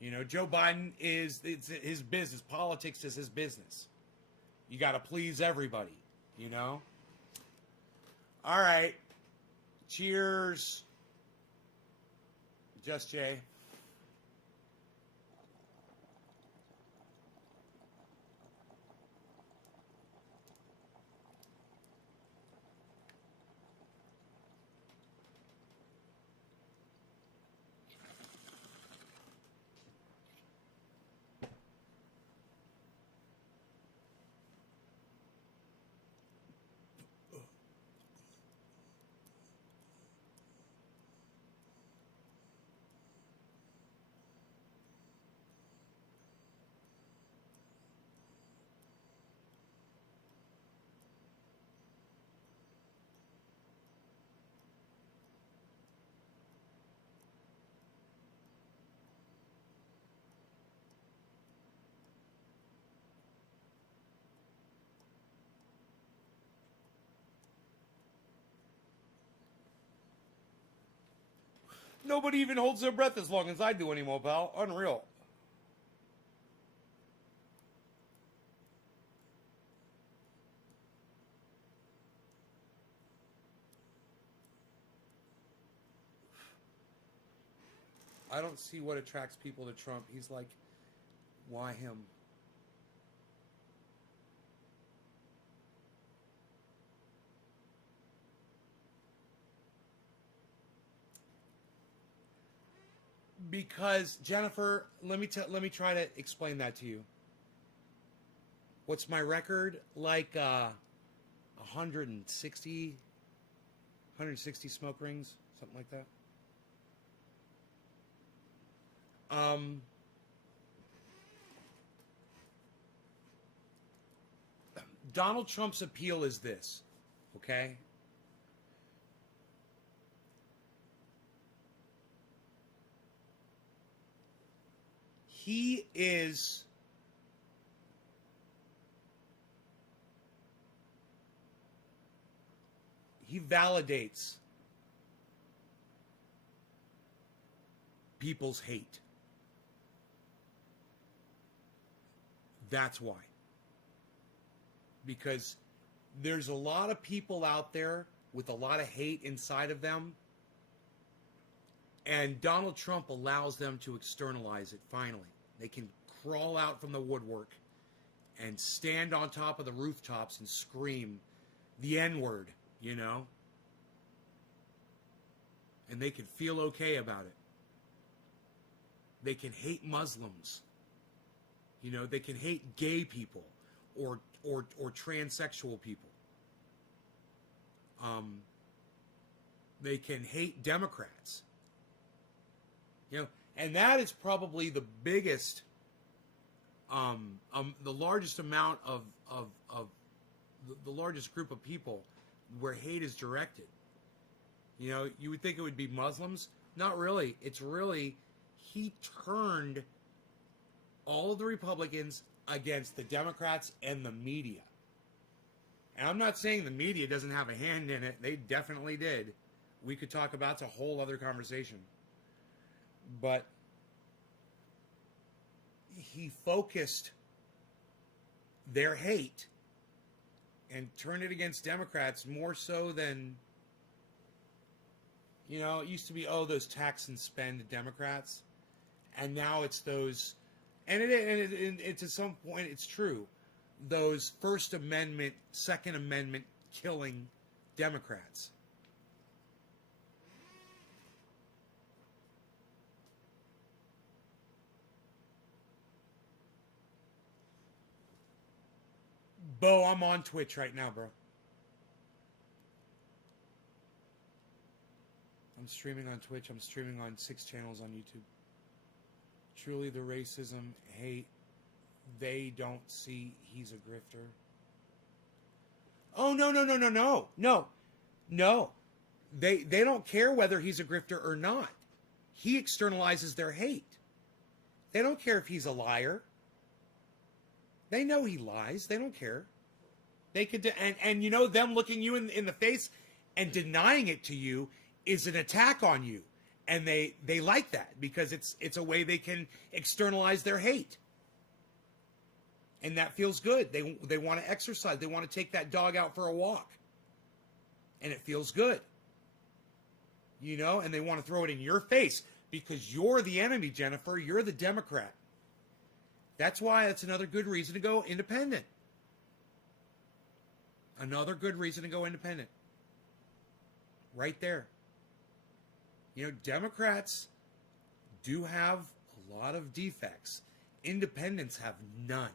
You know, Joe Biden it's his business. Politics is his business. You got to please everybody, you know? All right. Cheers. Just Jay. Nobody even holds their breath as long as I do anymore, pal. Unreal. I don't see what attracts people to Trump. He's like, why him? Because Jennifer, let me try to explain that to you. What's my record? Like 160 smoke rings, something like that. Donald Trump's appeal is this, okay? He validates people's hate. That's why. Because there's a lot of people out there with a lot of hate inside of them, and Donald Trump allows them to externalize it finally. They can crawl out from the woodwork and stand on top of the rooftops and scream the N-word, you know? And they can feel okay about it. They can hate Muslims. You know, they can hate gay people or transsexual people. They can hate Democrats. You know, and that is probably the biggest the largest amount of the largest group of people where hate is directed. You know, you would think it would be Muslims. Not really. It's really, he turned all of the Republicans against the Democrats and the media. And I'm not saying the media doesn't have a hand in it. They definitely did. We could talk about, it's a whole other conversation. But he focused their hate and turned it against Democrats more so than, you know, it used to be, oh, those tax and spend Democrats. And now it's those, and it to some point it's true, those First Amendment, Second Amendment killing Democrats. Bo, I'm on Twitch right now, bro. I'm streaming on Twitch. I'm streaming on 6 channels on YouTube. Truly, the racism, hate, they don't see he's a grifter. Oh, no. They don't care whether he's a grifter or not. He externalizes their hate. They don't care if he's a liar. They know he lies. They don't care. They could, and you know, them looking you in the face and denying it to you is an attack on you. And they like that because it's a way they can externalize their hate. And that feels good. They want to exercise. They want to take that dog out for a walk. And it feels good. You know, and they want to throw it in your face because you're the enemy, Jennifer. You're the Democrat. That's why it's another good reason to go independent. Another good reason to go independent. Right there. You know, Democrats do have a lot of defects. Independents have none.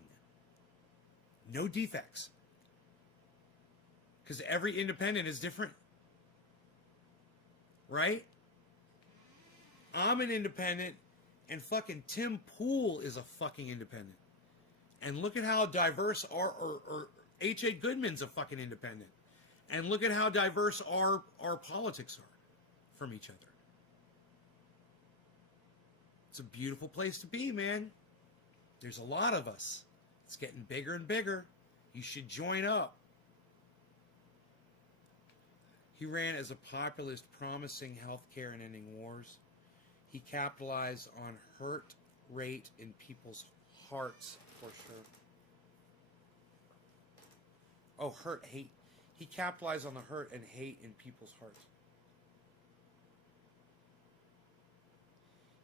No defects. Because every independent is different. Right? I'm an independent, and fucking Tim Pool is a fucking independent. And look at how diverse or H.A. Goodman's a fucking independent. And look at how diverse our politics are from each other. It's a beautiful place to be, man. There's a lot of us. It's getting bigger and bigger. You should join up. He ran as a populist promising health care and ending wars. He capitalized on hurt rate in people's hearts, for sure. Oh, hate. He capitalized on the hurt and hate in people's hearts.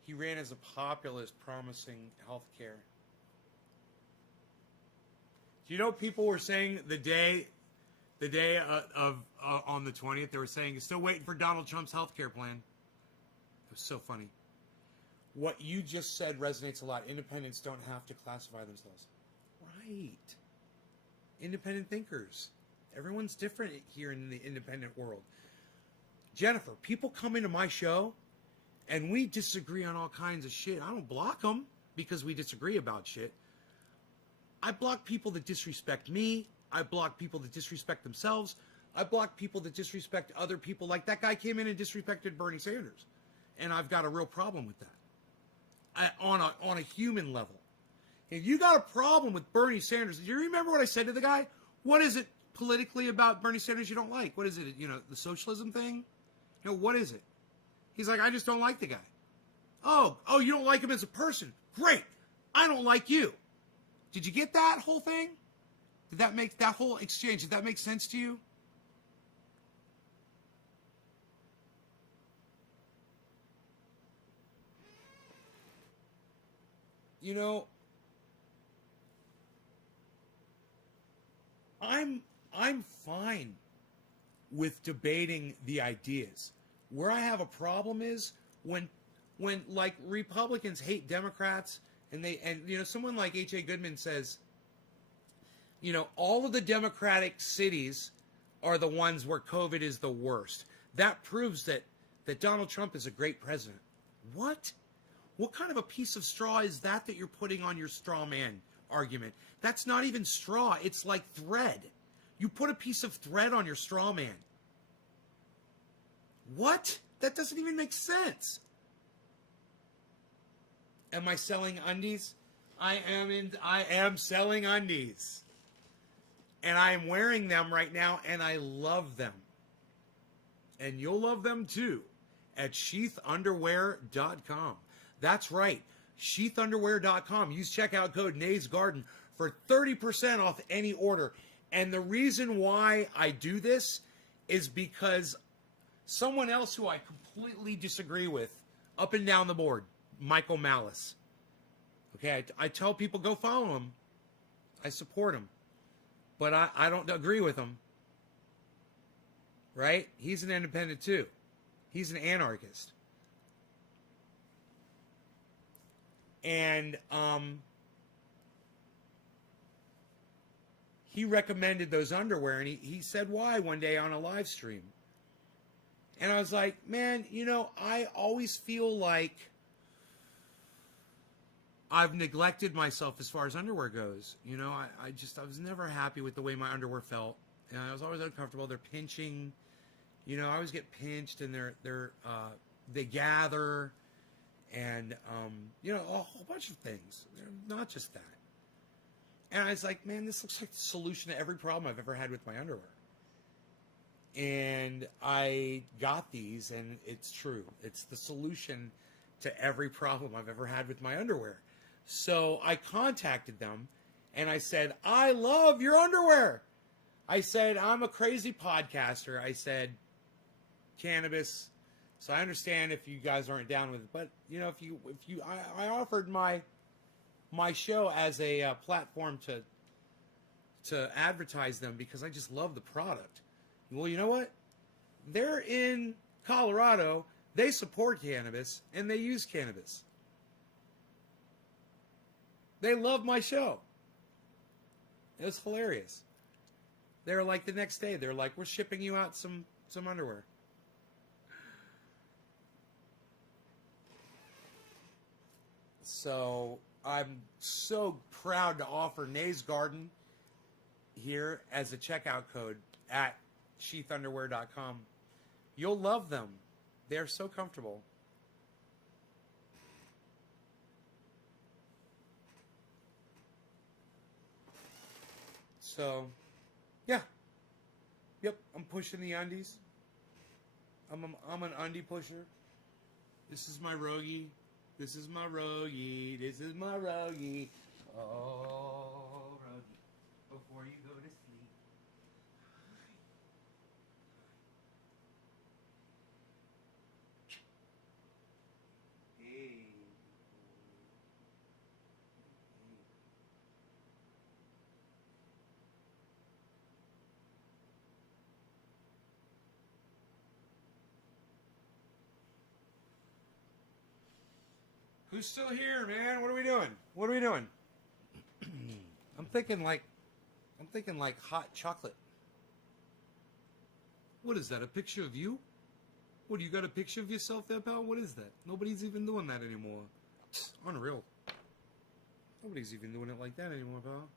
He ran as a populist promising health care. Do you know people were saying the day of on the 20th, they were saying, still waiting for Donald Trump's health care plan. It was so funny. What you just said resonates a lot. Independents don't have to classify themselves. Right. Independent thinkers. Everyone's different here in the independent world. Jennifer, people come into my show and we disagree on all kinds of shit. I don't block them because we disagree about shit. I block people that disrespect me. I block people that disrespect themselves. I block people that disrespect other people. Like that guy came in and disrespected Bernie Sanders. And I've got a real problem with that. On a human level. If you got a problem with Bernie Sanders, do you remember what I said to the guy? What is it politically about Bernie Sanders you don't like? What is it? You know, the socialism thing? You know, what is it? He's like, I just don't like the guy. Oh, you don't like him as a person. Great. I don't like you. Did you get that whole thing? Did that make that whole exchange, did that make sense to you? You know, I'm fine with debating the ideas. Where I have a problem is when like Republicans hate Democrats and you know, someone like H.A. Goodman says, you know, all of the Democratic cities are the ones where COVID is the worst. That proves that Donald Trump is a great president. What? What kind of a piece of straw is that you're putting on your straw man argument. That's not even straw. It's like thread. You put a piece of thread on your straw man. What? That doesn't even make sense. Am I selling undies? I am selling undies. And I am wearing them right now, and I love them. And you'll love them too at sheathunderwear.com. That's right, sheathunderwear.com. Use checkout code Nays Garden for 30% off any order. And the reason why I do this is because someone else who I completely disagree with, up and down the board, Michael Malice. Okay, I tell people go follow him. I support him. But I don't agree with him. Right? He's an independent too. He's an anarchist. And he recommended those underwear, and he said why one day on a live stream. And I was like, man, you know, I always feel like I've neglected myself as far as underwear goes. You know, I was never happy with the way my underwear felt. And I was always uncomfortable. They're pinching. You know, I always get pinched, and they gather, and you know, a whole bunch of things. They're not just that. And I was like, man, this looks like the solution to every problem I've ever had with my underwear. And I got these, and it's true. It's the solution to every problem I've ever had with my underwear. So I contacted them, and I said, I love your underwear. I said, I'm a crazy podcaster. I said, cannabis. So I understand if you guys aren't down with it, but you know, I offered my show as a platform to advertise them because I just love the product. Well, you know what? They're in Colorado. They support cannabis, and they use cannabis. They love my show. It was hilarious. They're like the next day, they're like, we're shipping you out some underwear. So I'm so proud to offer Nays Garden here as a checkout code at sheathunderwear.com. You'll love them. They're so comfortable. So, yeah. Yep, I'm pushing the undies. I'm an undie pusher. This is my Rogie. This is my Rogie. This is my Rogie. Oh, Rogie. Before you go to sleep. Hey. Who's still here, man? What are we doing? What are we doing? I'm thinking like hot chocolate. What is that? A picture of you? What, you got a picture of yourself there, pal? What is that? Nobody's even doing that anymore. Unreal. Nobody's even doing it like that anymore, pal.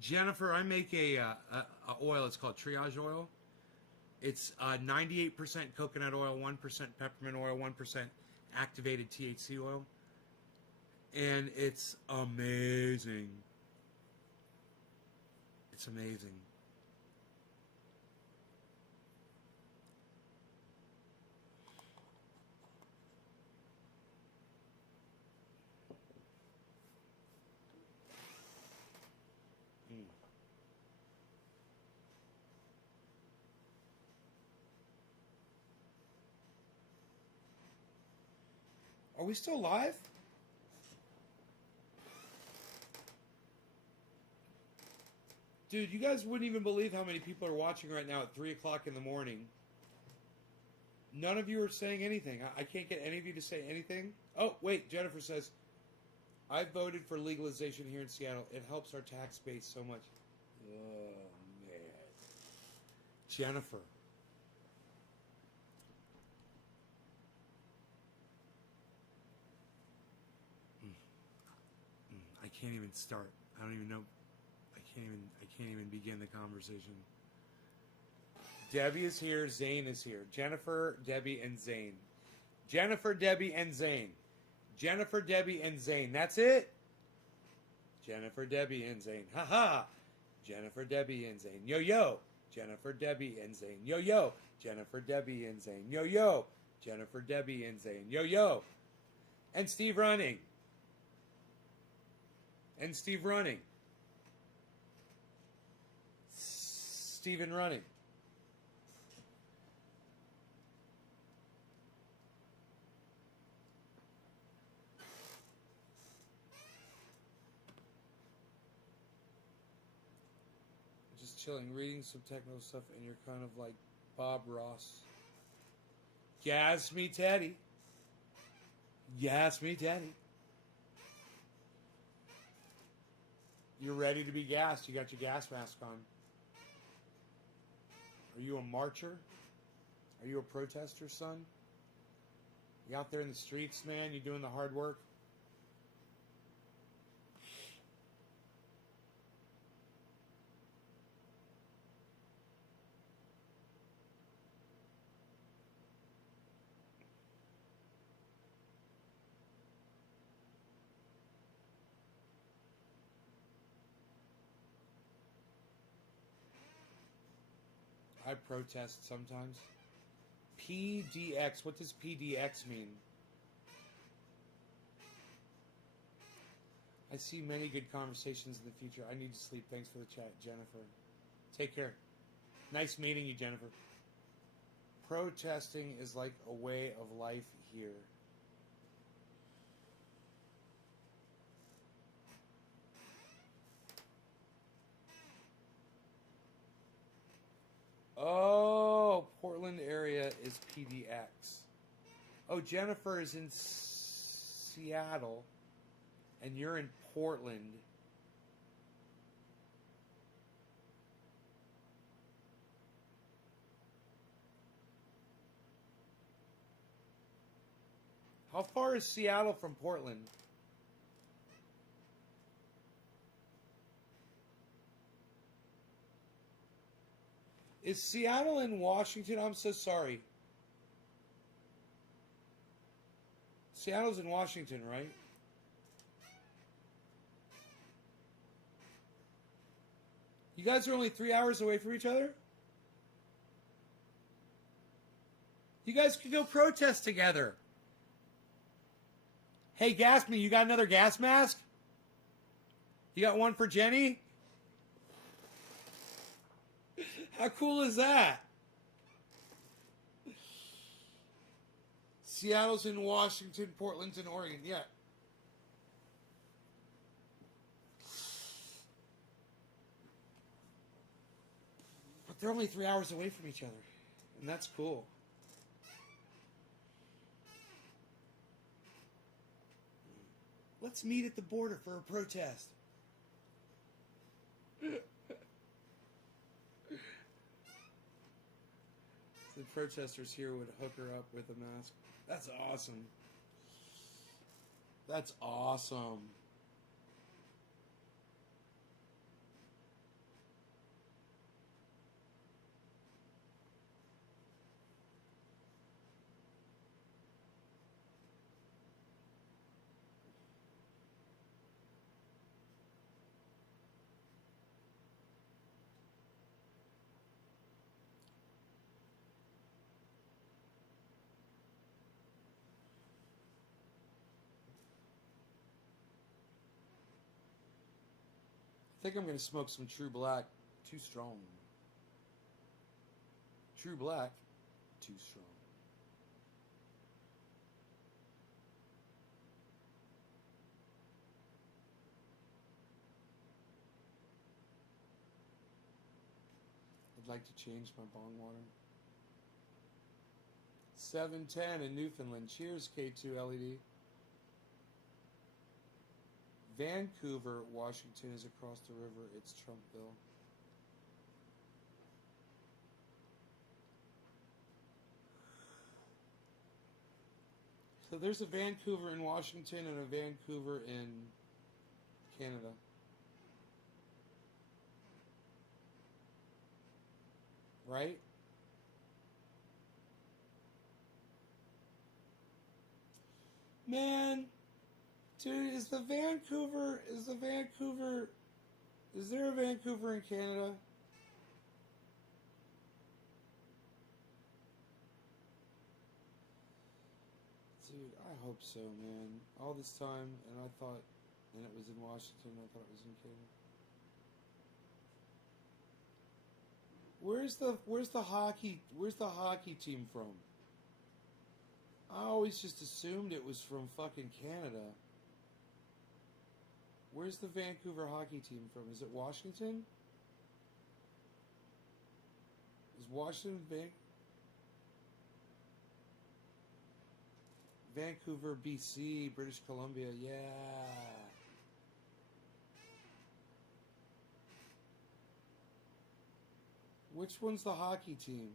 Jennifer, I make a oil. It's called triage oil. It's 98% coconut oil, 1% peppermint oil, 1% activated THC oil, and it's amazing. It's amazing. Are we still live? Dude, you guys wouldn't even believe how many people are watching right now at 3 o'clock in the morning. None of you are saying anything. I can't get any of you to say anything. Oh, wait, Jennifer says, I voted for legalization here in Seattle. It helps our tax base so much. Oh, man. Jennifer. can't even start. I don't even know. I can't even begin the conversation. Debbie is here. Zane is here. Jennifer, Debbie, and Zane. Jennifer, Debbie, and Zane. Jennifer, Debbie, and Zane. That's it. Jennifer, Debbie, and Zane. Ha ha. Jennifer, Debbie, and Zane. Yo yo. Jennifer, Debbie, and Zane. Yo yo. Jennifer, Debbie, and Zane. Yo yo. Jennifer, Debbie, and Zane. Yo yo. And Steve running. And Steve running. Steven running. Just chilling, reading some techno stuff, and you're kind of like Bob Ross. Gas me, Teddy. Gas me, Teddy. You're ready to be gassed. You got your gas mask on. Are you a marcher? Are you a protester, son? You out there in the streets, man? You doing the hard work? I protest sometimes. PDX. What does PDX mean? I see many good conversations in the future. I need to sleep. Thanks for the chat, Jennifer. Take care. Nice meeting you, Jennifer. Protesting is like a way of life here. Oh, Portland area is PDX. Oh, Jennifer is in Seattle, and you're in Portland. How far is Seattle from Portland? Is Seattle in Washington? I'm so sorry. Seattle's in Washington, right? You guys are only 3 hours away from each other? You guys could go protest together. Hey, Gatsby, you got another gas mask? You got one for Jenny? How cool is that? Seattle's in Washington, Portland's in Oregon. Yeah. But they're only 3 hours away from each other. And that's cool. Let's meet at the border for a protest. The protesters here would hook her up with a mask. That's awesome. That's awesome. I think I'm going to smoke some True Black. Too strong. True Black. Too strong. I'd like to change my bong water. 710 in Newfoundland. Cheers, K2 LED. Vancouver, Washington is across the river. It's Trumpville. So there's a Vancouver in Washington and a Vancouver in Canada. Right? Man, dude, is there a Vancouver in Canada? Dude, I hope so, man. All this time, and I thought, and it was in Washington, I thought it was in Canada. Where's the hockey team from? I always just assumed it was from fucking Canada. Where's the Vancouver hockey team from? Is it Washington? Is Washington Vancouver, BC, British Columbia? Yeah. Which one's the hockey team?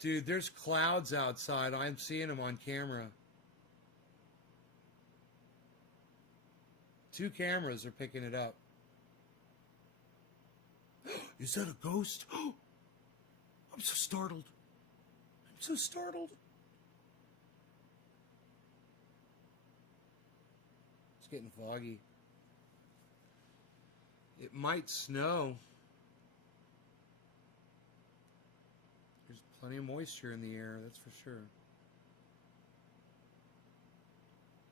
Dude, there's clouds outside. I'm seeing them on camera. 2 cameras are picking it up. Is that a ghost? I'm so startled. I'm so startled. It's getting foggy. It might snow. There's plenty of moisture in the air, that's for sure.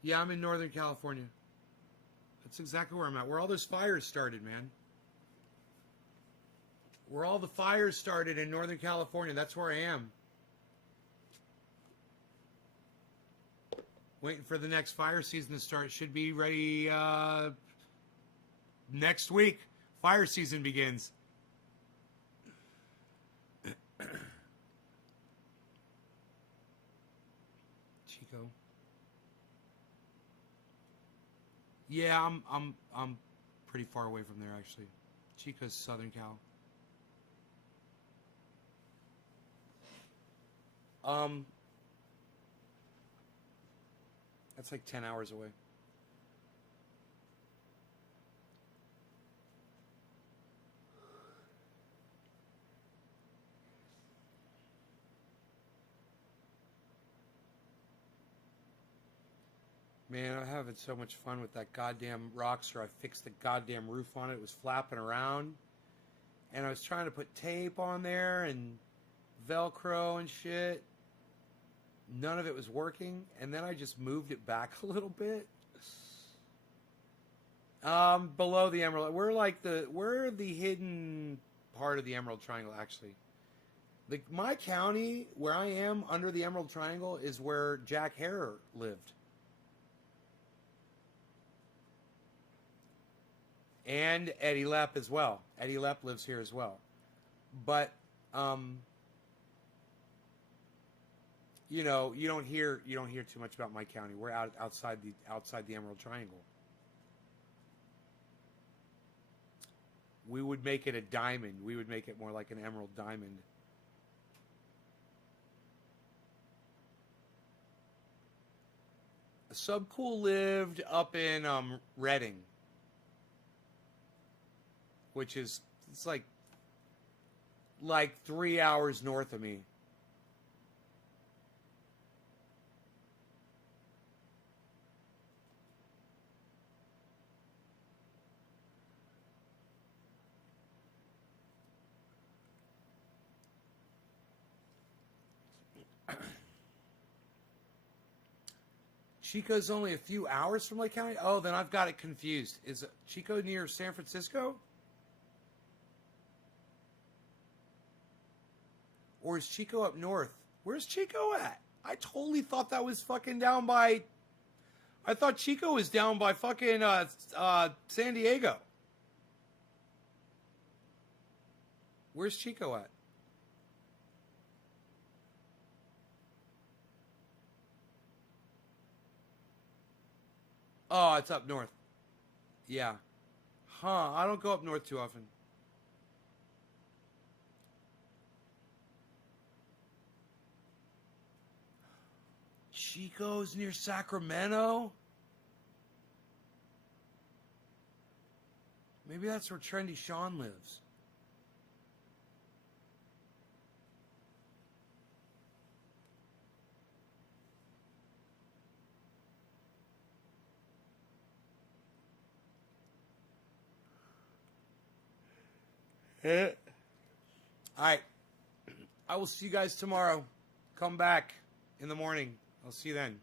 Yeah, I'm in Northern California. That's exactly where I'm at. Where all those fires started, man. Where all the fires started in Northern California. That's where I am. Waiting for the next fire season to start. Should be ready next week. Fire season begins. Chico. Yeah, I'm pretty far away from there actually. Chico's Southern Cal. That's like 10 hours away. Man, I'm having so much fun with that goddamn Rockster. I fixed the goddamn roof on it. It was flapping around. And I was trying to put tape on there and Velcro and shit. None of it was working. And then I just moved it back a little bit. Below the Emerald. We're the hidden part of the Emerald Triangle, actually. My county, where I am, under the Emerald Triangle, is where Jack Harrer lived. And Eddie Lepp as well. Eddie Lepp lives here as well. But, you know, you don't hear too much about my county. We're outside the Emerald Triangle. We would make it a diamond. We would make it more like an emerald diamond. Subcool lived up in Reading, which is it's like 3 hours north of me. Chico's only a few hours from Lake County? Oh, then I've got it confused. Is Chico near San Francisco? Or is Chico up north? Where's Chico at? I totally thought that was fucking down by... I thought Chico was down by fucking San Diego. Where's Chico at? Oh, it's up north. Yeah. Huh, I don't go up north too often. Chico's near Sacramento? Maybe that's where Trendy Sean lives. All right. I will see you guys tomorrow. Come back in the morning. I'll see you then.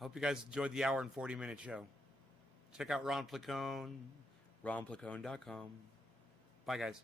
I hope you guys enjoyed the hour and 40-minute show. Check out Ron Placone, ronplacone.com. Bye, guys.